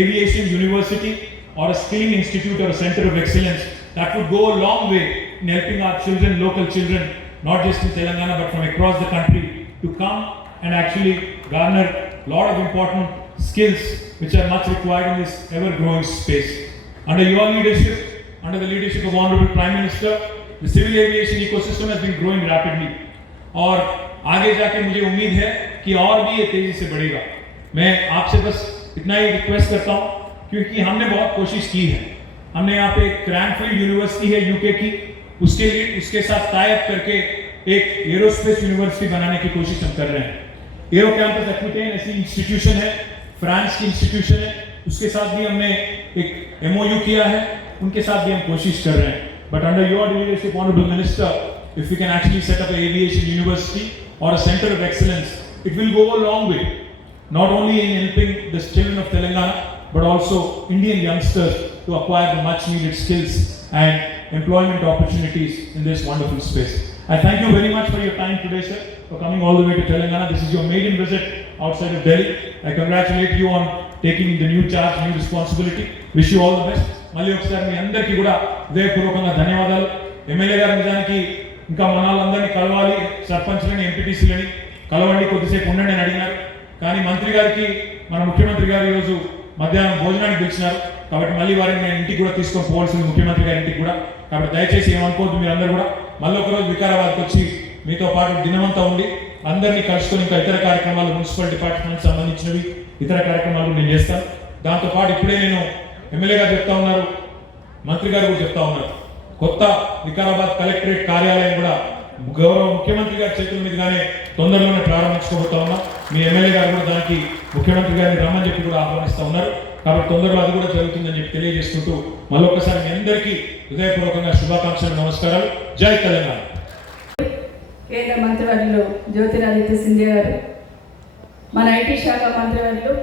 aviation university or a skilling institute or a center of excellence, that would go a long way in helping our children, local children, not just in Telangana but from across the country, to come and actually garner a lot of important skills which are much required in this ever-growing space. Under your leadership, under the leadership of Honorable Prime Minister, the civil aviation ecosystem has been growing rapidly. और आगे जाके मुझे उम्मीद है कि और भी ये तेजी से बढ़ेगा. मैं आपसे बस इतना ही रिक्वेस्ट करता हूँ, क्योंकि हमने बहुत कोशिश की है. हमने यहाँ पे एक क्रैनफील्ड यूनिवर्सिटी है यूके की, उसके साथ टाई अप करके एक एरोस्पेस यूनिवर्सिटी बनाने की कोशिश हम कर रहे हैं. एरो कैंपस एक्विटेन ऐसी इंस्टीट्यूशन है, फ्रांस की इंस्टीट्यूशन है, उसके साथ भी हमने एक MOU किया है, उनके साथ भी हम कोशिश कर रहे हैं. But under your leadership, Honorable Minister, if we can actually set up an aviation university or a center of excellence, it will go a long way, not only in helping the children of Telangana, but also Indian youngsters to acquire the much needed skills and employment opportunities in this wonderful space. I thank you very much for your time today, sir, for coming all the way to Telangana. This is your maiden visit outside of Delhi. I congratulate you on taking the new charge, new responsibility. Wish you all the best. మళ్ళీ ఒకసారి మీ అందరికీ కూడా హృదయపూర్వకంగా ధన్యవాదాలు. ఎమ్మెల్యే గారు నిజానికి ఇంకా మనాలందరినీ కలవాలి, సర్పంచ్లని, ఎంపీటీసీలని కలవండి, కొద్దిసేపు ఉండండి అని అడిగినారు. కానీ మంత్రి గారికి మన ముఖ్యమంత్రి గారు ఈరోజు మధ్యాహ్నం భోజనానికి పిలిచినారు. కాబట్టి మళ్ళీ వారిని నేను ఇంటికి కూడా తీసుకొని పోవాల్సింది ముఖ్యమంత్రి గారి ఇంటికి కూడా. కాబట్టి దయచేసి ఏమనుకోవద్దు, మీరందరూ కూడా మళ్ళీ ఒకరోజు వికారాబాద్కి వచ్చి మీతో పాటు దినమంతా ఉండి అందరినీ కలుసుకొని ఇంకా ఇతర కార్యక్రమాలు మున్సిపల్ డిపార్ట్మెంట్ సంబంధించినవి ఇతర కార్యక్రమాలు నేను చేస్తాను. దాంతోపాటు ఇప్పుడే నేను ఎమ్మెల్యే గారు చెప్తా ఉన్నారు, మంత్రి గారు కూడా చెప్తా ఉన్నారు, కొత్త వికారాబాద్ కలెక్టరేట్ కార్యాలయం కూడా గౌరవ ముఖ్యమంత్రి గారి చేతుల మీదుగానే తొందరలోనే ప్రారంభించుకోబోతా ఉన్నాం. మీ ఎమ్మెల్యే గారు కూడా దానికి ముఖ్యమంత్రి గారిని రమ్మని చెప్పి కూడా ఆహ్వానిస్తూ ఉన్నారు. కాబట్టి తొందరలో అది కూడా జరుగుతుందని చెప్పి తెలియజేసుకుంటూ మళ్ళొక్కసారి మీ అందరికీ హృదయపూర్వకంగా శుభాకాంక్షలు, నమస్కారాలు. జై తెలంగాణ. కేంద్ర మంత్రివర్యులు జ్యోతిరాదిత్య సింధియా గారు, మన ఐటీ శాఖ మంత్రివర్యులు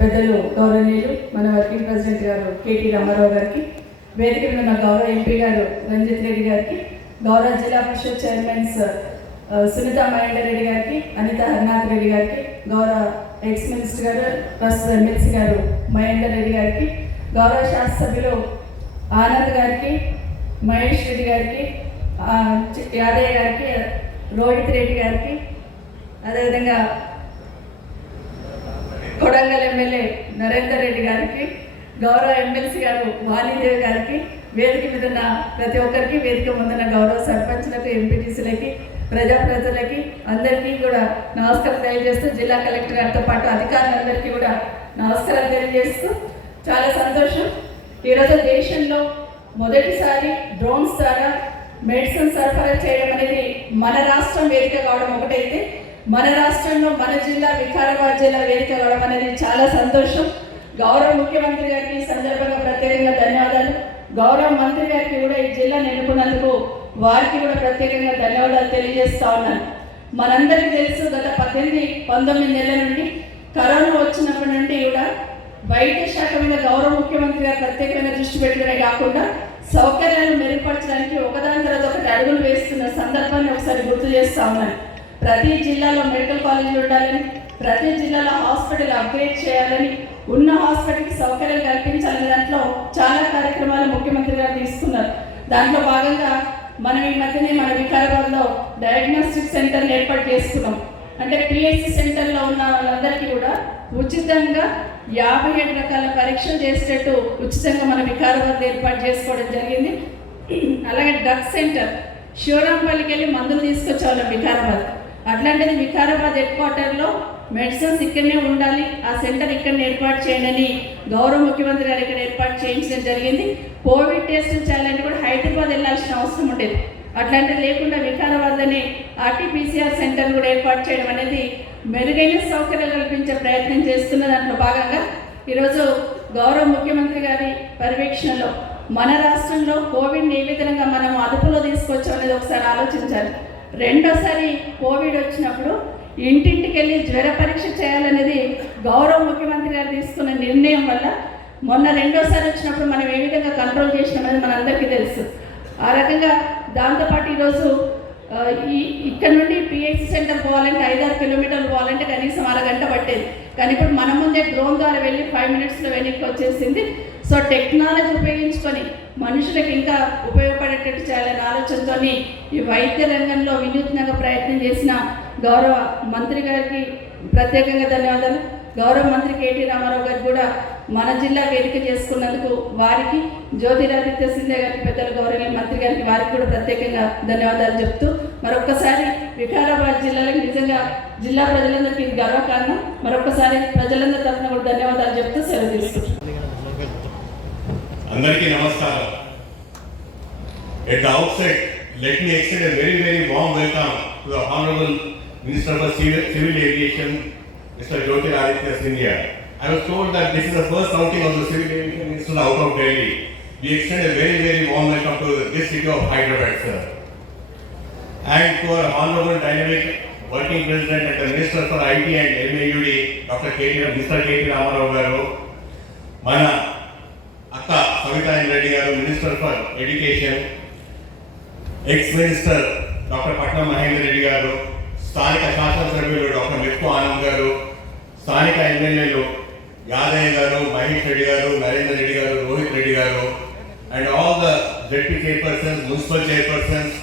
పెద్దలు గౌరవనీయులు మన వర్కింగ్ ప్రెసిడెంట్ గారు కేటీ రామారావు గారికి, వేదిక మీద ఉన్న గౌరవ ఎంపీ గారు రంజిత్ రెడ్డి గారికి, గౌరవ జిల్లా పరిషత్ చైర్మన్స్ సునీత మహేందర్ రెడ్డి గారికి, అనిత హరినాథ్ రెడ్డి గారికి, గౌరవ ఎక్స్ మినిస్టర్ గారు ప్రస్తుత ఎమ్మెల్సీ గారు మహేందర్ రెడ్డి గారికి, గౌరవ శాసనసభ్యులు ఆనంద్ గారికి, మహేష్ రెడ్డి గారికి, యాదయ్య గారికి, రోహిత్ రెడ్డి గారికి, అదేవిధంగా కొడంగల్ ఎమ్మెల్యే నరేందర్ రెడ్డి గారికి, గౌరవ ఎమ్మెల్సీ గారు వాణిదేవి గారికి, వేదిక మీద ఉన్న ప్రతి ఒక్కరికి, వేదిక ముందున్న గౌరవ సర్పంచ్లకు, ఎంపీటీసీలకి, ప్రజాప్రతినిధులకి అందరికీ కూడా నమస్కారం తెలియజేస్తూ, జిల్లా కలెక్టర్ గారితో పాటు అధికారులందరికీ కూడా నమస్కారం తెలియజేస్తూ, చాలా సంతోషం. ఈరోజు దేశంలో మొదటిసారి డ్రోన్స్ ద్వారా మెడిసిన్ సరఫరా చేయడం అనేది మన రాష్ట్రం వేదిక కావడం ఒకటైతే, మన రాష్ట్రంలో మన జిల్లా వికారాబాద్ జిల్లా వేదిక కావడం అనేది చాలా సంతోషం. గౌరవ ముఖ్యమంత్రి గారికి ఈ సందర్భంగా ప్రత్యేకంగా ధన్యవాదాలు. గౌరవ మంత్రి గారికి కూడా ఈ జిల్లాను ఎన్నుకున్నందుకు వారికి కూడా ప్రత్యేకంగా ధన్యవాదాలు తెలియజేస్తా ఉన్నాను. మనందరికీ తెలుసు, గత 18-19 నెలల నుండి కరోనా వచ్చినప్పటి నుండి కూడా వైద్య శాఖ మీద గౌరవ ముఖ్యమంత్రి గారు ప్రత్యేకమైన దృష్టి పెట్టడమే కాకుండా సౌకర్యాలు మెరుగుపరచడానికి ఒకదాని తర్వాత ఒకటి అడుగులు వేస్తున్న సందర్భాన్ని ఒకసారి గుర్తు చేస్తా ఉన్నాను. ప్రతి జిల్లాలో మెడికల్ కాలేజీలు ఉండాలని, ప్రతి జిల్లాలో హాస్పిటల్ అప్గ్రేడ్ చేయాలని, ఉన్న హాస్పిటల్కి సౌకర్యాలు కల్పించాలనే దాంట్లో చాలా కార్యక్రమాలు ముఖ్యమంత్రి గారు తీసుకున్నారు. దాంట్లో భాగంగా మనం ఈ మధ్యనే మన వికారాబాద్లో డయాగ్నోస్టిక్ సెంటర్ని ఏర్పాటు చేసుకున్నాం. అంటే పిహెచ్సి సెంటర్లో ఉన్న వాళ్ళందరికీ కూడా ఉచితంగా 57 రకాల పరీక్షలు చేసేటట్టు ఉచితంగా మన వికారాబాద్ ఏర్పాటు చేసుకోవడం జరిగింది. అలాగే డ్రగ్ సెంటర్ శివరాంపల్లికి వెళ్ళి మందులు తీసుకొచ్చేవాళ్ళం వికారాబాద్. అట్లాంటిది వికారాబాద్ హెడ్ క్వార్టర్లో మెడిసిన్స్ ఇక్కడనే ఉండాలి, ఆ సెంటర్ ఇక్కడ ఏర్పాటు చేయండి అని గౌరవ ముఖ్యమంత్రి గారు ఇక్కడ ఏర్పాటు చేయించడం జరిగింది. కోవిడ్ టెస్టులు చేయాలంటే కూడా హైదరాబాద్ వెళ్ళాల్సిన అవసరం ఉండేది. అట్లాంటిది లేకుండా వికారాబాద్లోనే ఆర్టీపీసీఆర్ సెంటర్ కూడా ఏర్పాటు చేయడం అనేది మెరుగైన సౌకర్యాలు కల్పించే ప్రయత్నం చేస్తున్న దాంట్లో భాగంగా ఈరోజు గౌరవ ముఖ్యమంత్రి గారి పర్యవేక్షణలో మన రాష్ట్రంలో కోవిడ్ని ఏ విధంగా మనం అదుపులో తీసుకొచ్చామనేది ఒకసారి ఆలోచించాలి. రెండోసారి కోవిడ్ వచ్చినప్పుడు ఇంటింటికి వెళ్ళి జ్వర పరీక్ష చేయాలనేది గౌరవ ముఖ్యమంత్రి గారు తీసుకున్న నిర్ణయం వల్ల మొన్న రెండోసారి వచ్చినప్పుడు మనం ఏ విధంగా కంట్రోల్ చేసినామనేది మనందరికీ తెలుసు. ఆ రకంగా దాంతోపాటు ఈరోజు ఇక్కడ నుండి పిహెచ్సి సెంటర్ పోవాలంటే 5-6 కిలోమీటర్లు పోవాలంటే కనీసం అరగంట పట్టేది. కానీ ఇప్పుడు మన ముందే డ్రోన్ ద్వారా వెళ్ళి 5 మినిట్స్లో వెనక్కి వచ్చేసింది. సో టెక్నాలజీ ఉపయోగించుకొని మనుషులకు ఇంకా ఉపయోగపడేటట్టు చేయాలనే ఆలోచనతో ఈ వైద్య రంగంలో వినూత్నంగా ప్రయత్నం చేసిన గౌరవ మంత్రి గారికి ప్రత్యేకంగా ధన్యవాదాలు. గౌరవ మంత్రి కేటీ రామారావు గారికి కూడా మన జిల్లా వేదిక చేసుకున్నందుకు వారికి, జ్యోతిరాదిత్య సింధియా గారికి, పెద్దల గౌరవ మంత్రి గారికి వారికి కూడా ప్రత్యేకంగా ధన్యవాదాలు చెప్తూ మరొక్కసారి వికారాబాద్ జిల్లాలకు నిజంగా జిల్లా ప్రజలందరికీ ఇది గర్వకారణం. మరొక్కసారి ప్రజలందరి తరఫున కూడా ధన్యవాదాలు చెప్తూ సెలవు తీసుకుంటున్నాను. అందరికీ నమస్కారం. At the outset, let me extend a very, very warm welcome to the Honorable Minister for Civil Aviation, Mr. Jyotiraditya Scindia. I was told that this is the first outing of the Civil Aviation Minister out of Delhi. We extend a very, very warm welcome to this city of Hyderabad, sir. And to our Honorable Dynamic Working President and the Minister for IT and MAUD, Mr. K.T. Ramarao garu, mana అక్క సవితా రెడ్డి గారు, minister for education, ex minister doctor పట్నం మహేందర్ రెడ్డి గారు, స్థానిక శాసనసభ్యులు డాక్టర్ మెట్టు ఆనంద్ గారు, స్థానిక ఎమ్మెల్యేలు యాదయ్య గారు, మహేష్ రెడ్డి గారు, నరేందర్ రెడ్డి గారు, రోహిత్ రెడ్డి గారు, and all the ZP chairpersons, municipal chairpersons,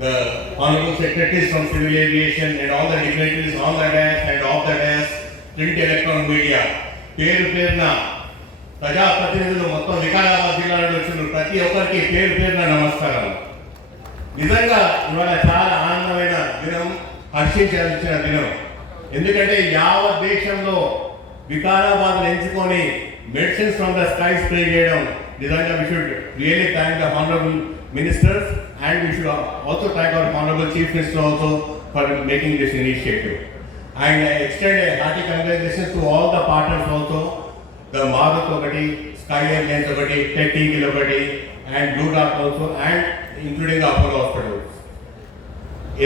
the Honorable Secretaries from Civil Aviation and all the dignitaries on the dais and off the dais, print electronic media, పేరున ప్రజాప్రతినిధులు మొత్తం వికారాబాద్ జిల్లా నుండి వచ్చిన ప్రతి ఒక్కరికి పేరున నమస్కారాలు. నిజంగా ఇవాళ చాలా ఆనందమైన దినం, హర్షించాల్సిన దినం. ఎందుకంటే యావత్ దేశంలో వికారాబాద్ ఎంచుకొని medicines from the sky spray చేయడం నిజంగా we should really thank the honorable ministers and we should also thank our honorable chief minister also for making this initiative. And I extend a hearty congratulations to all the partners also, the Marut ఒకటి, Sky Airlines ఒకటి, Tech Eagle ఒకటి and Blue Dart also and including the Apollo hospitals.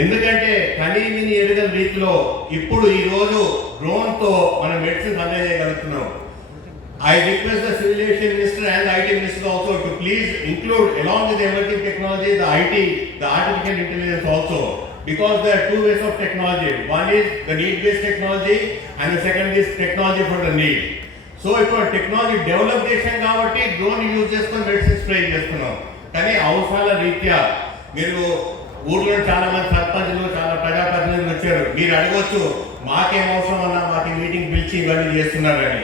ఎందుకంటే కనీవిని ఎరుగల రీతిలో ఇప్పుడు ఈ రోజు డ్రోన్తో మన మెడిసిన్స్ అందజేయగలుగుతున్నాం. I request the Civil Aviation Minister and the IT Minister also to please include along with the emerging technology, the IT, the artificial intelligence also, because there are two ways of technology. One is the need-based technology and the second is technology for the need. So if our technology develop చేసాం కాబట్టి drone use చేసుకొని medicine spray చేస్తున్నాం. కానీ అవసరాల రీత్యా మీరు ఊర్లో చాలా మంది సర్పంచులు, చాలా ప్రజాప్రతినిధులు వచ్చారు. మీరు అడగవచ్చు మాకేం అవసరం అన్నా మాకు మీటింగ్ పిలిచి ఇవన్నీ చేస్తున్నారని.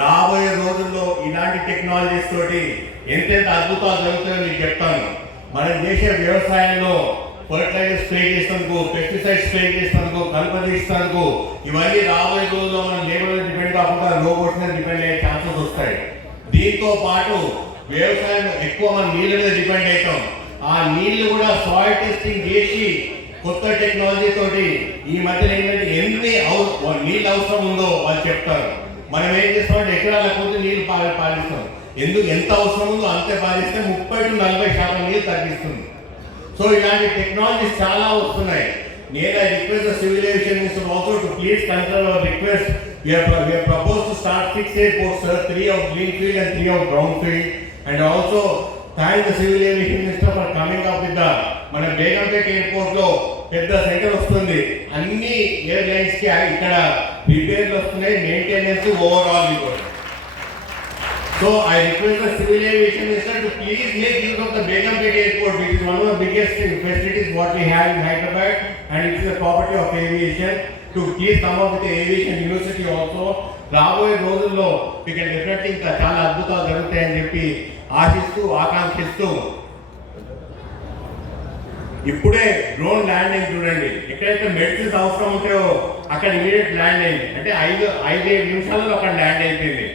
రాబోయే రోజుల్లో ఇలాంటి టెక్నాలజీస్ తోటి ఎంతెంత అద్భుతాలు జరుగుతాయో మీకు చెప్తాను. మనం చేసే వ్యవసాయంలో ఫర్టిలైజర్ స్ప్రే చేసినందుకు, పెస్టిసైడ్ స్ప్రే చేసినందుకు, కలుపదీసినందుకు ఇవన్నీ రాబోయే రోజుల్లో మనం లేబర్ మీద డిపెండ్ కాకుండా రోబోట్స్ మీద డిపెండ్ అయ్యే ఛాన్సెస్ వస్తాయి. దీంతో పాటు వ్యవసాయం ఎక్కువ మనం నీళ్ళ మీద డిపెండ్ అవుతాం. ఆ నీళ్లు కూడా సాయిల్ టెస్టింగ్ చేసి కొత్త టెక్నాలజీ తోటి ఈ మధ్యన ఏంటంటే ఎన్ని నీళ్ళు అవసరం ఉందో వాళ్ళు చెప్తారు. మనం ఏం చేస్తామంటే ఎకరాల కొద్ది నీళ్లు పాలిస్తాం. ఎంత అవసరం ఉందో అంతే పాలిస్తే 30 to 40% నీళ్ళు తగ్గిస్తుంది. సో ఇలాంటి టెక్నాలజీస్ చాలా వస్తున్నాయి. నేను I request the civil aviation minister also to please consider hour request. We have proposed to start 6 airports, sir, 3 of greenfield and 3 of brownfield, and also thank the Civil Aviation Minister for coming up with the మన బేగంపేట ఎయిర్పోర్ట్ లో పెద్ద సెంటర్ వస్తుంది. అన్ని ఎయిర్లైన్స్ కి ఇక్కడ రిపేర్లు వస్తున్నాయి, maintenance overall కూడా. So I request the civil aviation minister to please make use of the Begumpet airport which is one of the biggest facilities what we have in Hyderabad and it's the property of aviation. To please come up with aviation university also. రాబోయే రోజుల్లో ఇక్కడ డెఫినెట్లీ ఇంకా చాలా అద్భుతాలు జరుగుతాయని చెప్పి ఆశిస్తూ ఆకాంక్షిస్తూ ఇప్పుడే డ్రోన్ ల్యాండింగ్ చూడండి. ఎక్కడైతే మెడిసిన్స్ అవసరం ఉంటాయో అక్కడ ఇమీడియట్ ల్యాండింగ్ అంటే 5-7 నిమిషాలలో అక్కడ ల్యాండ్ అయిపోయింది.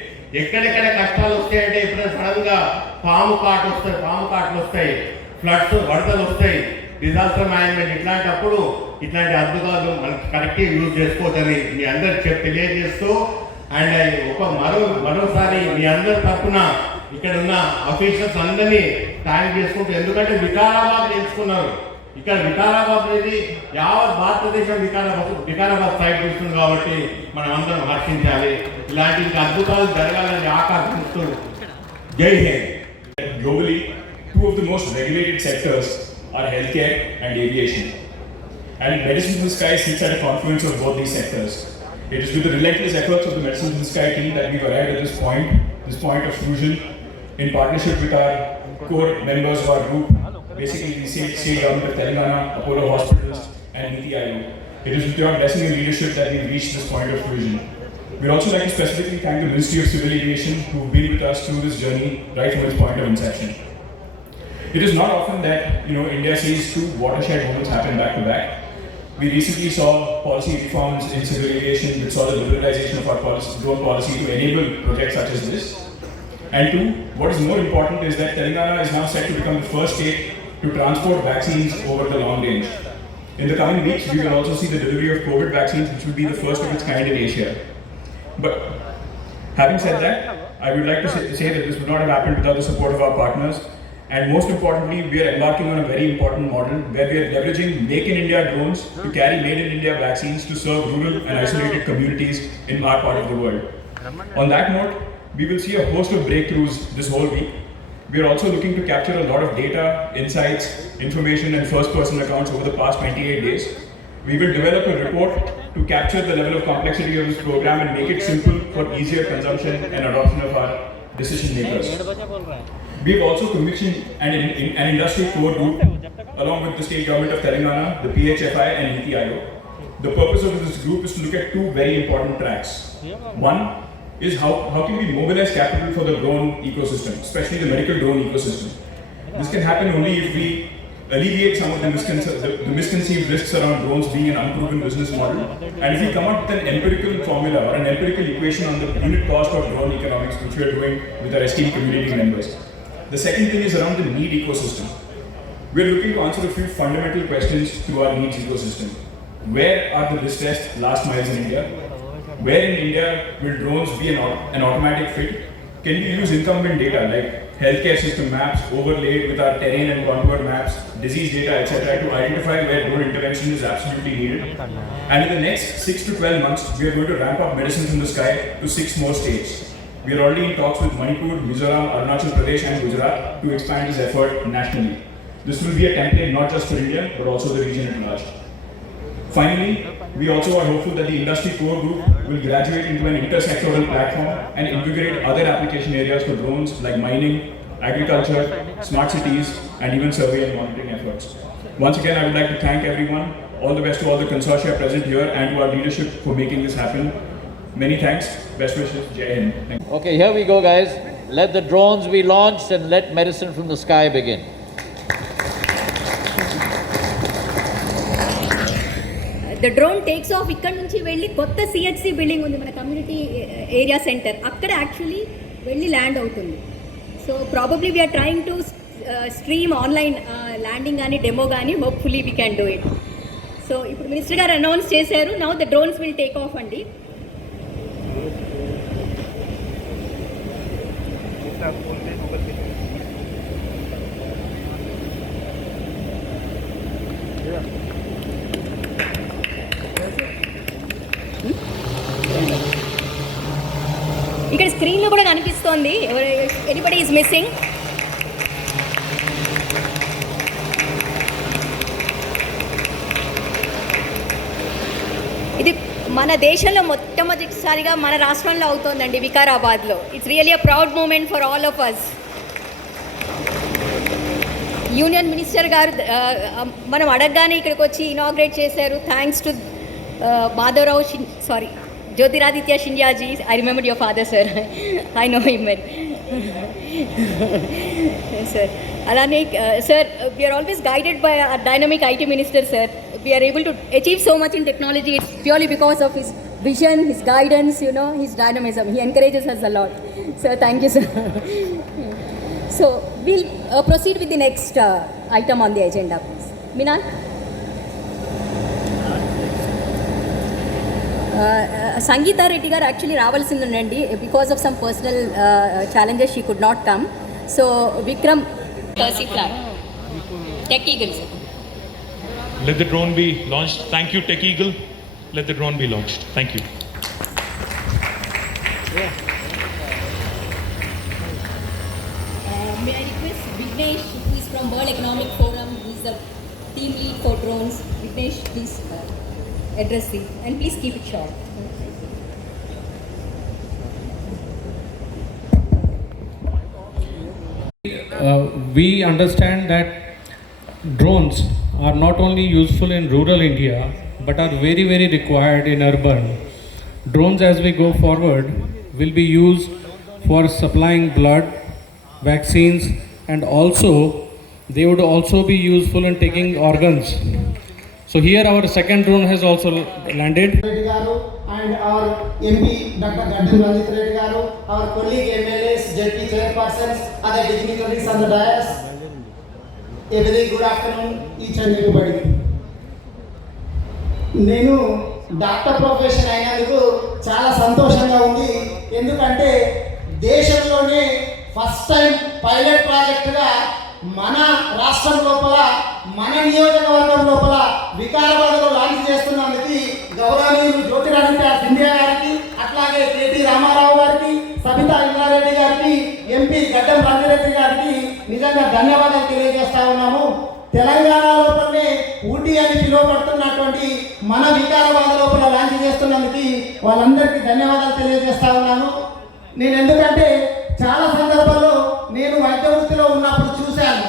ఎక్కడెక్కడ కష్టాలు వస్తాయంటే ఇప్పుడు సడన్ గా పాము కాట్లు వస్తాయి, ఫ్లడ్స్ వరదలు వస్తాయి, డిజాస్టర్ మేనేజ్మెంట్ ఇట్లాంటప్పుడు ఇట్లాంటి అద్భుతాలు మనకి కరెక్ట్గా యూజ్ చేసుకోవచ్చని మీ అందరికి తెలియజేస్తూ అండ్ మరోసారి మీ అందరి తరఫున ఇక్కడ ఉన్న అఫీషియల్స్ అందరినీ థ్యాంక్ చేసుకుంటూ, ఎందుకంటే వికారాబాద్ ఎంచుకున్నారు. ఇక్కడ వికారాబాద్ అనేది యావత్ భారతదేశం వికారాబాద్ సైడ్ చూస్తుంది కాబట్టి మనం అందరం హర్షించాలి. ఇలాంటి ఇంకా అద్భుతాలు జరగాలని ఆకాంక్షిస్తూ జై Hind. Globally, two of the most regulated sectors are healthcare and aviation. And Medicine in the Sky sits at a confluence of both these sectors. It is with the relentless efforts of the Medicine in the Sky team that we've arrived at this point of fusion, in partnership with our core members of our group, basically the state government of Telangana, Apollo hospitals, and Niti Aayog. It is with your blessing and leadership that we've reached this point of fusion. We'd also like to specifically thank the Ministry of Civil Aviation who've been with us through this journey right from its point of inception. It is not often that India sees two watershed moments happen back to back. We recently saw policy reforms in civil aviation which saw the liberalisation of our drone policy to enable projects such as this. And two, what is more important is that Telangana is now set to become the first state to transport vaccines over the long range. In the coming weeks, we will also see the delivery of COVID vaccines, which will be the first of its kind in Asia. But having said that, I would like to say that this would not have happened without the support of our partners. And most importantly, we are embarking on a very important model where we are leveraging Make in India drones to carry Made in India vaccines to serve rural and isolated communities in our part of the world. On that note, we will see a host of breakthroughs this whole week. We are also looking to capture a lot of data, insights, information and first-person accounts over the past 28 days. We will develop a report to capture the level of complexity of this program and make it simple for easier consumption and adoption of our decision makers. We've also commissioned an industry core group along with the state government of Telangana, the PHFI and NITI Aayog. The purpose of this group is to look at two very important tracks. One is how can we mobilize capital for the drone ecosystem, especially the medical drone ecosystem. This can happen only if we alleviate some of the misconceived risks around drones being an unproven business model, and if we come up with an empirical formula or an empirical equation on the unit cost of drone economics, which we are doing with our esteemed community members. The second thing is around the need ecosystem. We are looking to answer a few fundamental questions through our needs ecosystem. Where are the distressed last miles in India? Where in India will drones be an automatic fit? Can we use incumbent data like healthcare system maps overlaid with our terrain and contour maps, disease data, etc. to identify where drone intervention is absolutely needed? And in the next 6 to 12 months, we are going to ramp up medicine from the sky to 6 more states. We are already in talks with Manipur, Mizoram, Arunachal Pradesh and Gujarat to expand this effort nationally. This will be a template not just for India, but also the region at large. Finally, we also are hopeful that the industry core group will graduate into an intersectoral platform and invigorate other application areas for drones like mining, agriculture, smart cities, and even survey and monitoring efforts. Once again, I would like to thank everyone. All the best to all the consortia present here and to our leadership for making this happen. Many thanks. Best wishes. Jai Hind. Thank you. Okay, here we go, guys. Let the drones be launched and let medicine from the sky begin. The drone takes off ఇక్కడ నుంచి వెళ్ళి కొత్త CHC building ఉంది మన community area centre అక్కడ actually వెళ్ళి land అవుతుంది. So probably we are trying to stream online landing కానీ డెమో కానీ hopefully we can do it. So ఇప్పుడు మినిస్టర్ గారు అనౌన్స్ చేశారు, now the drones will take off అండి. ఇక్కడ స్క్రీన్లో కూడా కనిపిస్తోంది ఎనీబడీ ఈజ్ మిస్సింగ్. ఇది మన దేశంలో మొట్టమొదటిసారిగా మన రాష్ట్రంలో అవుతోందండి, వికారాబాద్లో. It's really a proud moment for all of us. Union minister గారు మనం అడగగానే ఇక్కడికి వచ్చి ఇనాగ్రేట్ చేశారు. Thanks to Madhavrao Jyotiraditya Scindia ji. I remembered your father, sir. I know him well. Sir, alane sir, we are always guided by our dynamic IT minister, sir. We are able to achieve so much in technology. It's purely because of his vision, his guidance, you know, his dynamism. He encourages us a lot. Sir, thank you, sir. So we'll proceed with the next item on the agenda, please. Minan. Sangeeta Reddy garu actually రావాల్సింది ఉండండి. Because of some personal challenges she could not come. So Vikram Percy Flat. Tech Eagle. Let the drone be launched. Thank you, Tech Eagle. Let the drone be launched. Thank you. May I request Vignesh, who is from World Economic Forum, who is the team lead for drones. Vignesh, please address it, and please keep it short. We understand that drones are not only useful in rural India but are very, very required in urban. Drones, as we go forward, will be used for supplying blood, vaccines, and also they would also be useful in taking organs. So here our second drone has also landed. And our MP Dr. Gadam Ranjit Reddy garu, our colleague MLAs, JP chairpersons, other dignitaries on the dais. A very good afternoon each and everybody. నేను doctor profession అయినందుకు చాలా సంతోషంగా ఉంది. ఎందుకంటే దేశంలోనే first time pilot ప్రాజెక్టుగా మన రాష్ట్రం లోపల, మన నియోజకవర్గం లోపల వికారాబాద్లో లాంచ్ చేస్తున్నందుకు గౌరవనీయులు జ్యోతిరాదిత్య సింధియా గారికి, అట్లాగే కేటీ రామారావు గారికి, సబితా ఇంద్రారెడ్డి గారికి, ఎంపీ గడ్డం రంజిరెడ్డి గారికి నిజంగా ధన్యవాదాలు తెలియజేస్తా ఉన్నాము. తెలంగాణ లోపలనే ఊటీ అని పిలువబడుతున్నటువంటి మన వికారాబాద్ లోపల లాంచ్ చేస్తున్నందుకు వాళ్ళందరికీ ధన్యవాదాలు తెలియజేస్తా ఉన్నాను. నేను ఎందుకంటే చాలా సందర్భాల్లో నేను వైద్య వృత్తిలో ఉన్నప్పుడు చూశాను.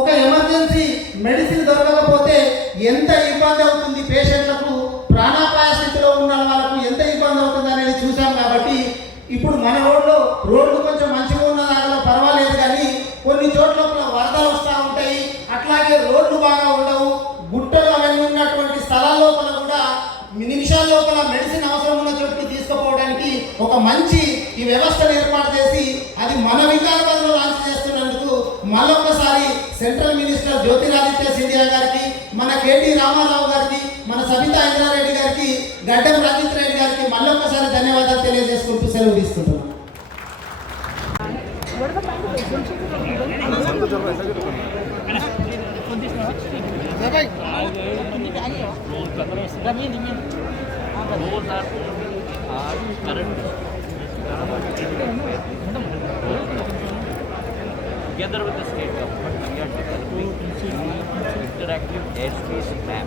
ఒక ఎమర్జెన్సీ మెడిసిన్ దొరకకపోతే ఎంత ఇబ్బంది అవుతుంది పేషెంట్లకు, ప్రాణాపాయ స్థితిలో ఉన్న వాళ్ళకు ఎంత ఇబ్బంది అవుతుంది అనేది చూసాం. కాబట్టి ఇప్పుడు మన రోడ్లు కొంచెం మంచిగా ఉన్న దాంట్లో పర్వాలేదు, కానీ కొన్ని చోట్ల వరదలు వస్తూ ఉంటాయి, అట్లాగే రోడ్లు బాగా ఉండవు, గుట్టలు అవన్నీ ఉన్నటువంటి స్థలాల లోపల కూడా నిమిషాల లోపల మెడిసిన్ అవసరం ఉన్న చోటుకి తీసుకుపోవడానికి ఒక మంచి ఈ వ్యవస్థను ఏర్పాటు చేసి అది మన వికారాబాద్లో లాంచ్ చేస్తున్నందుకు మళ్ళొక్కసారి సెంట్రల్ మినిస్టర్ జ్యోతిరాదిత్య సింధియా గారికి, మన కేటీ రామారావు గారికి, మన సబితా ఇంద్రారెడ్డి గారికి, గడ్డం రాజిత్ రెడ్డి గారికి మళ్ళొక్కసారి ధన్యవాదాలు తెలియజేసుకుంటూ సెలవు తీసుకుంటున్నాను. Together with the state government, we are developing interactive airspace map,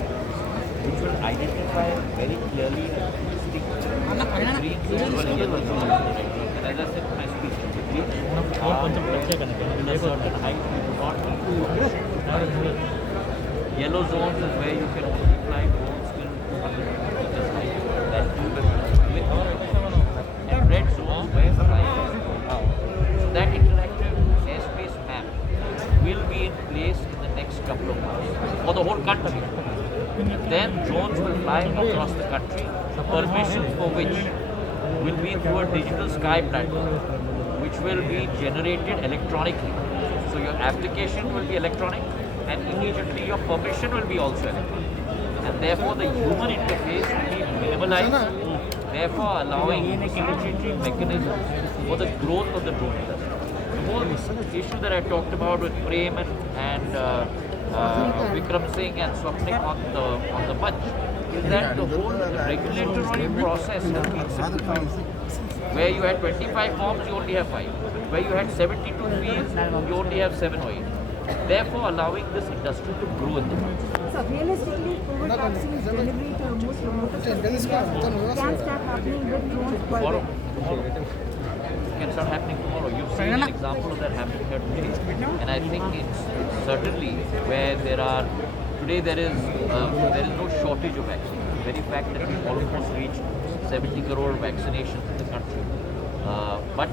which will identify very clearly and distinct green, silver, yellow zones. And as I said in my speech, the green zones are in a certain height. You do not need to. Yellow zones is where you can only fly drones till 200 meters height. That you will with and red zones where flying is out. So that interactive airspace map will be in place in the next couple of months for the whole country. Then drones will fly across the country, permission for which will be through a digital sky platform, which will be generated electronically. So your application will be electronic, and immediately your permission will be also electronic. And therefore the human interface will be minimalized, therefore allowing facilitating mechanisms for the growth of the drone industry. The whole issue that I talked about with Prem and Vikram Singh and Swapnik on the bunch is that the whole regulatory process has been simplified. Where you had 25 forms, you only have 5. Where you had 72 fields, you only have 7 or 8. Therefore, allowing this industry to grow in the country. So realistically, COVID vaccine delivery to most remote areas can start happening with drones per Tomorrow. day. It can start happening tomorrow. You've seen an example of that happening here today. And I think it's certainly where there is no shortage of vaccine. The very fact that we've almost reached 70 crore vaccinations in the country. But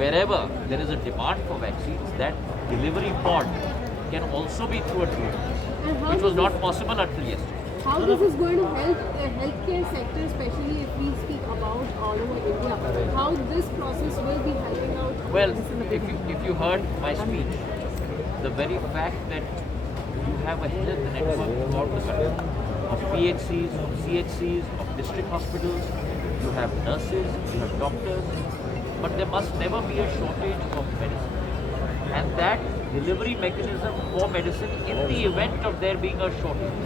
wherever there is a demand for vaccines, that delivery pod can also be through a drone, which was not possible until yesterday. How this is going to help the healthcare sector, especially if we speak about all over India, how this process will be helping out? Well, if you heard my speech, the very fact that you have a health network throughout the country of PHCs, of CHCs, of district hospitals, you have nurses, you have doctors, but there must never be a shortage of medicine. And that delivery mechanism for medicine, in the event of there being a shortage,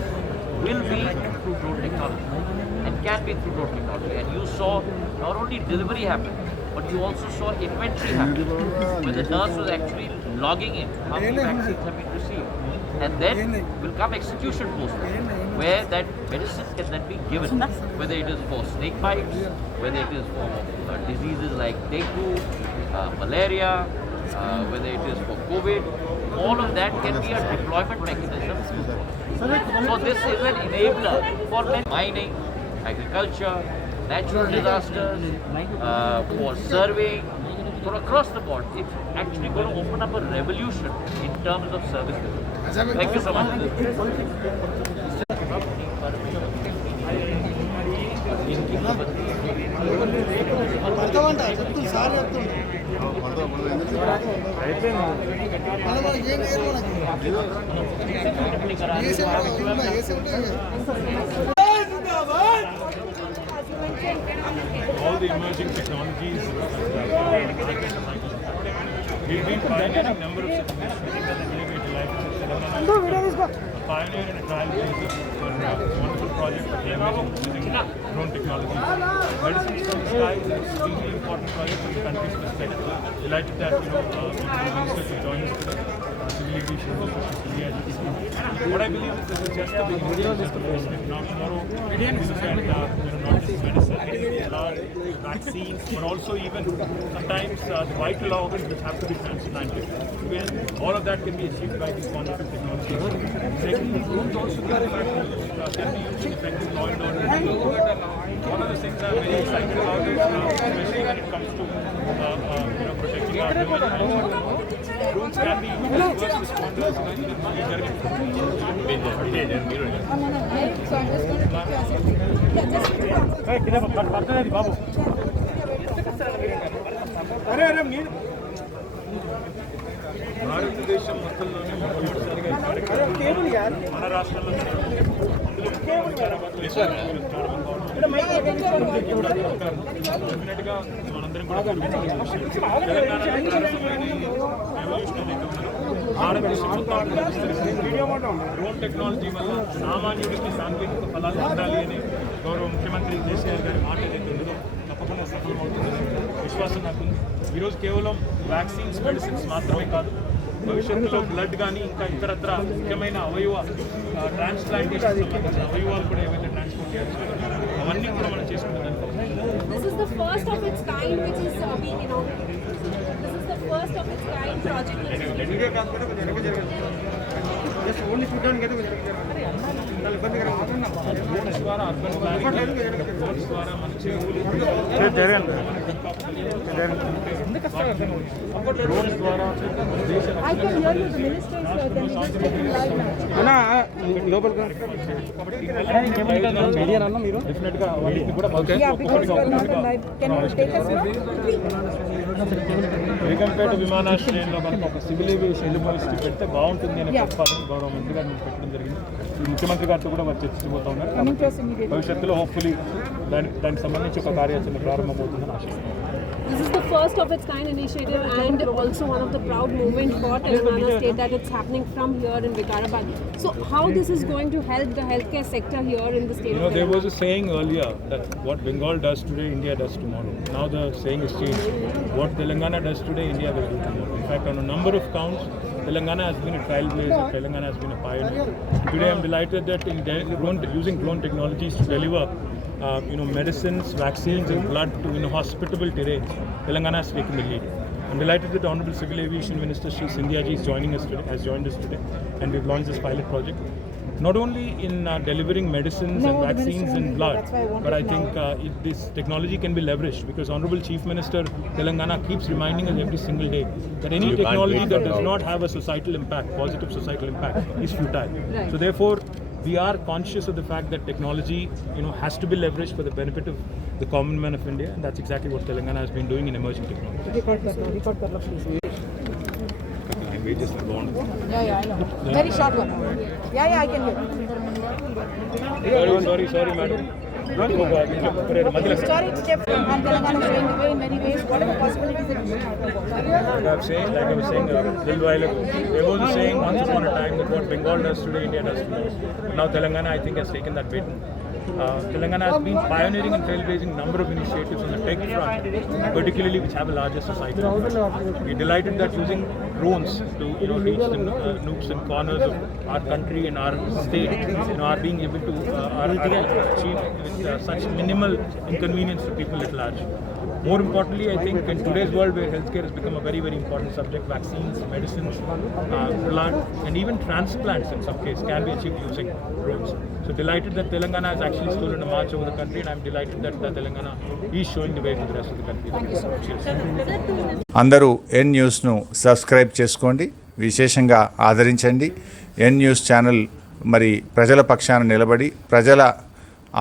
will be through drone technology and can be through drone technology. And you saw not only delivery happen, but you also saw inventory happen, where the nurse was actually logging in how many vaccines have been received. And then will come execution post, where that medicine can then be given, whether it is for snake bites, whether it is for diseases like dengue, malaria, whether it is for COVID. All of that can be a deployment mechanism. So this is an enabler for mining, agriculture, natural disasters, for surveying, for across the board. It's actually going to open up a revolution in terms of service delivery. Thank you so much. All the emerging technologies. We've been pioneering a number of settlements. A pioneer in a trial basis for a wonderful project of leveraging drone technology. Medicines from the sky is an extremely important project from the country's perspective. Delighted that the minister could join us today. Civil Aviation Jyotiraditya Scindia. What I believe is this is just the beginning. Now tomorrow we look at not just medicine, vaccines, but also even sometimes the vital organs which have to be transplanted. All of that can be achieved by these wonderful technologies. Secondly, drones also can be used in effective law and order. One of the things I'm very excited about is, especially when it comes to protecting our women, drones can be used as first responders in major So I'm just going to take you as భారతదేశం మొత్తంలోనే మొట్టమొదటిసారిగా మన రాష్ట్రంలో డెఫినెట్గా మనందరం కూడా భారతదేశం drone technology వల్ల సామాన్యుడికి సాంకేతిక ఫలాలు ఉండాలి అని గౌరవ ముఖ్యమంత్రి కేసీఆర్ గారి మాట ఏదైతే ఉందో తప్పకుండా సఫలమవుతుంది విశ్వాసం నాకుంది. ఈరోజు కేవలం వ్యాక్సిన్స్ మెడిసిన్స్ మాత్రమే కాదు, భవిష్యత్తులో బ్లడ్ కానీ ఇంకా ఇతరత్ర ముఖ్యమైన ట్రాన్స్ప్లాంటేషన్ సంబంధించిన అవయవాలు కూడా ఏవైతే ట్రాన్స్పోర్ట్ చేయాలి అవన్నీ కూడా మనం చేసుకుంటాం. This is the first of its kind which is being inaugurated. This is the first of its kind project. Drones ద్వారా అర్బన్ ప్లానింగ్, డ్రోన్స్ ద్వారా మన చెరువులు, డ్రోన్స్ ద్వారా దేశ I can hear you, the minister is here. Can you just take him live now? డెఫినెట్గా వాటిని కూడా Yeah, because we are not on live. Can you take us now? Begumpet విమానాశ్రయంలో కనుక ఒక సివిల్ ఏవియేషన్ యూనివర్సిటీ పెడితే బాగుంటుంది అనే ప్రతిపాదన గౌరవ మంత్రి గారు పెట్టడం జరిగింది. ముఖ్యమంత్రి గారితో కూడా వారు చర్చించబోతా ఉన్నారు. భవిష్యత్తులో హోప్ఫుల్లీ దానికి సంబంధించి ఒక కార్యాచరణ ప్రారంభమవుతుందని ఆశిస్తున్నాను. This is the first of its kind initiative and also one of the proud movement for Telangana state that it's happening from here in Vikarabad. So how this is going to help the healthcare sector here in the state of There was Telangana? a saying earlier that what Bengal does today, India does tomorrow. Now the saying has changed. What Telangana does today, India will do tomorrow. In fact, on a number of counts, Telangana has been a trailblazer, Telangana has been a pioneer. Today I'm delighted that using drone technologies to deliver medicines, vaccines and blood to hospitable terrains, Telangana has taken the lead. I'm delighted that Honorable Civil Aviation Minister Shri Scindia ji has joined us today, and we've launched this pilot project. Not only in delivering medicines and vaccines and blood, but I think this technology can be leveraged because Honorable Chief Minister Telangana keeps reminding us every single day that any technology that does not have a societal impact, positive societal impact, is futile. So therefore, we are conscious of the fact that technology, has to be leveraged for the benefit of the common man of India, and that's exactly what Telangana has been doing in emerging technology. Languages are gone. Yeah, I know. Very short one. Yeah, I can hear. Sorry, madam. Historic step and Telangana is showing the way in many ways. What are the possibilities that you have? Like I was saying a little while ago, there was a saying once upon a time that what Bengal does today, India does tomorrow. Now Telangana, I think, has taken that baton. Telangana has been pioneering and trailblazing a number of initiatives on the tech front, particularly which have a larger societal impact. We're delighted that using drones to reach the nooks and corners of our country and our state, are being able to achieve with such minimal inconvenience to people at large. More importantly, I think in today's world where healthcare has become a very, very important subject, vaccines, medicines, blood, and even transplants in some cases can be achieved using drones. So delighted that Telangana has actually stolen a march over the country, and I'm delighted that Telangana is showing the way to the rest of the country. Thank you so much. అందరూ ఎన్ న్యూస్ను సబ్స్క్రైబ్ చేసుకోండి, విశేషంగా ఆదరించండి. ఎన్ news channel మరి ప్రజల పక్షాన నిలబడి ప్రజల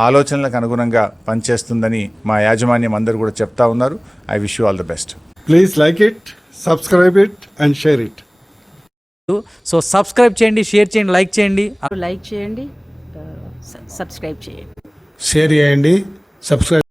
ఆలోచనలకు అనుగుణంగా పనిచేస్తుందని మా యాజమాన్యం అందరూ కూడా చెప్తా ఉన్నారు. I wish you all the best. Please like it, subscribe it and share it. So subscribe చేయండి, షేర్ చేయండి, లైక్ చేయండి, సబ్స్క్రైబ్ చేయండి, షేర్ చేయండి, సబ్స్క్రైబ్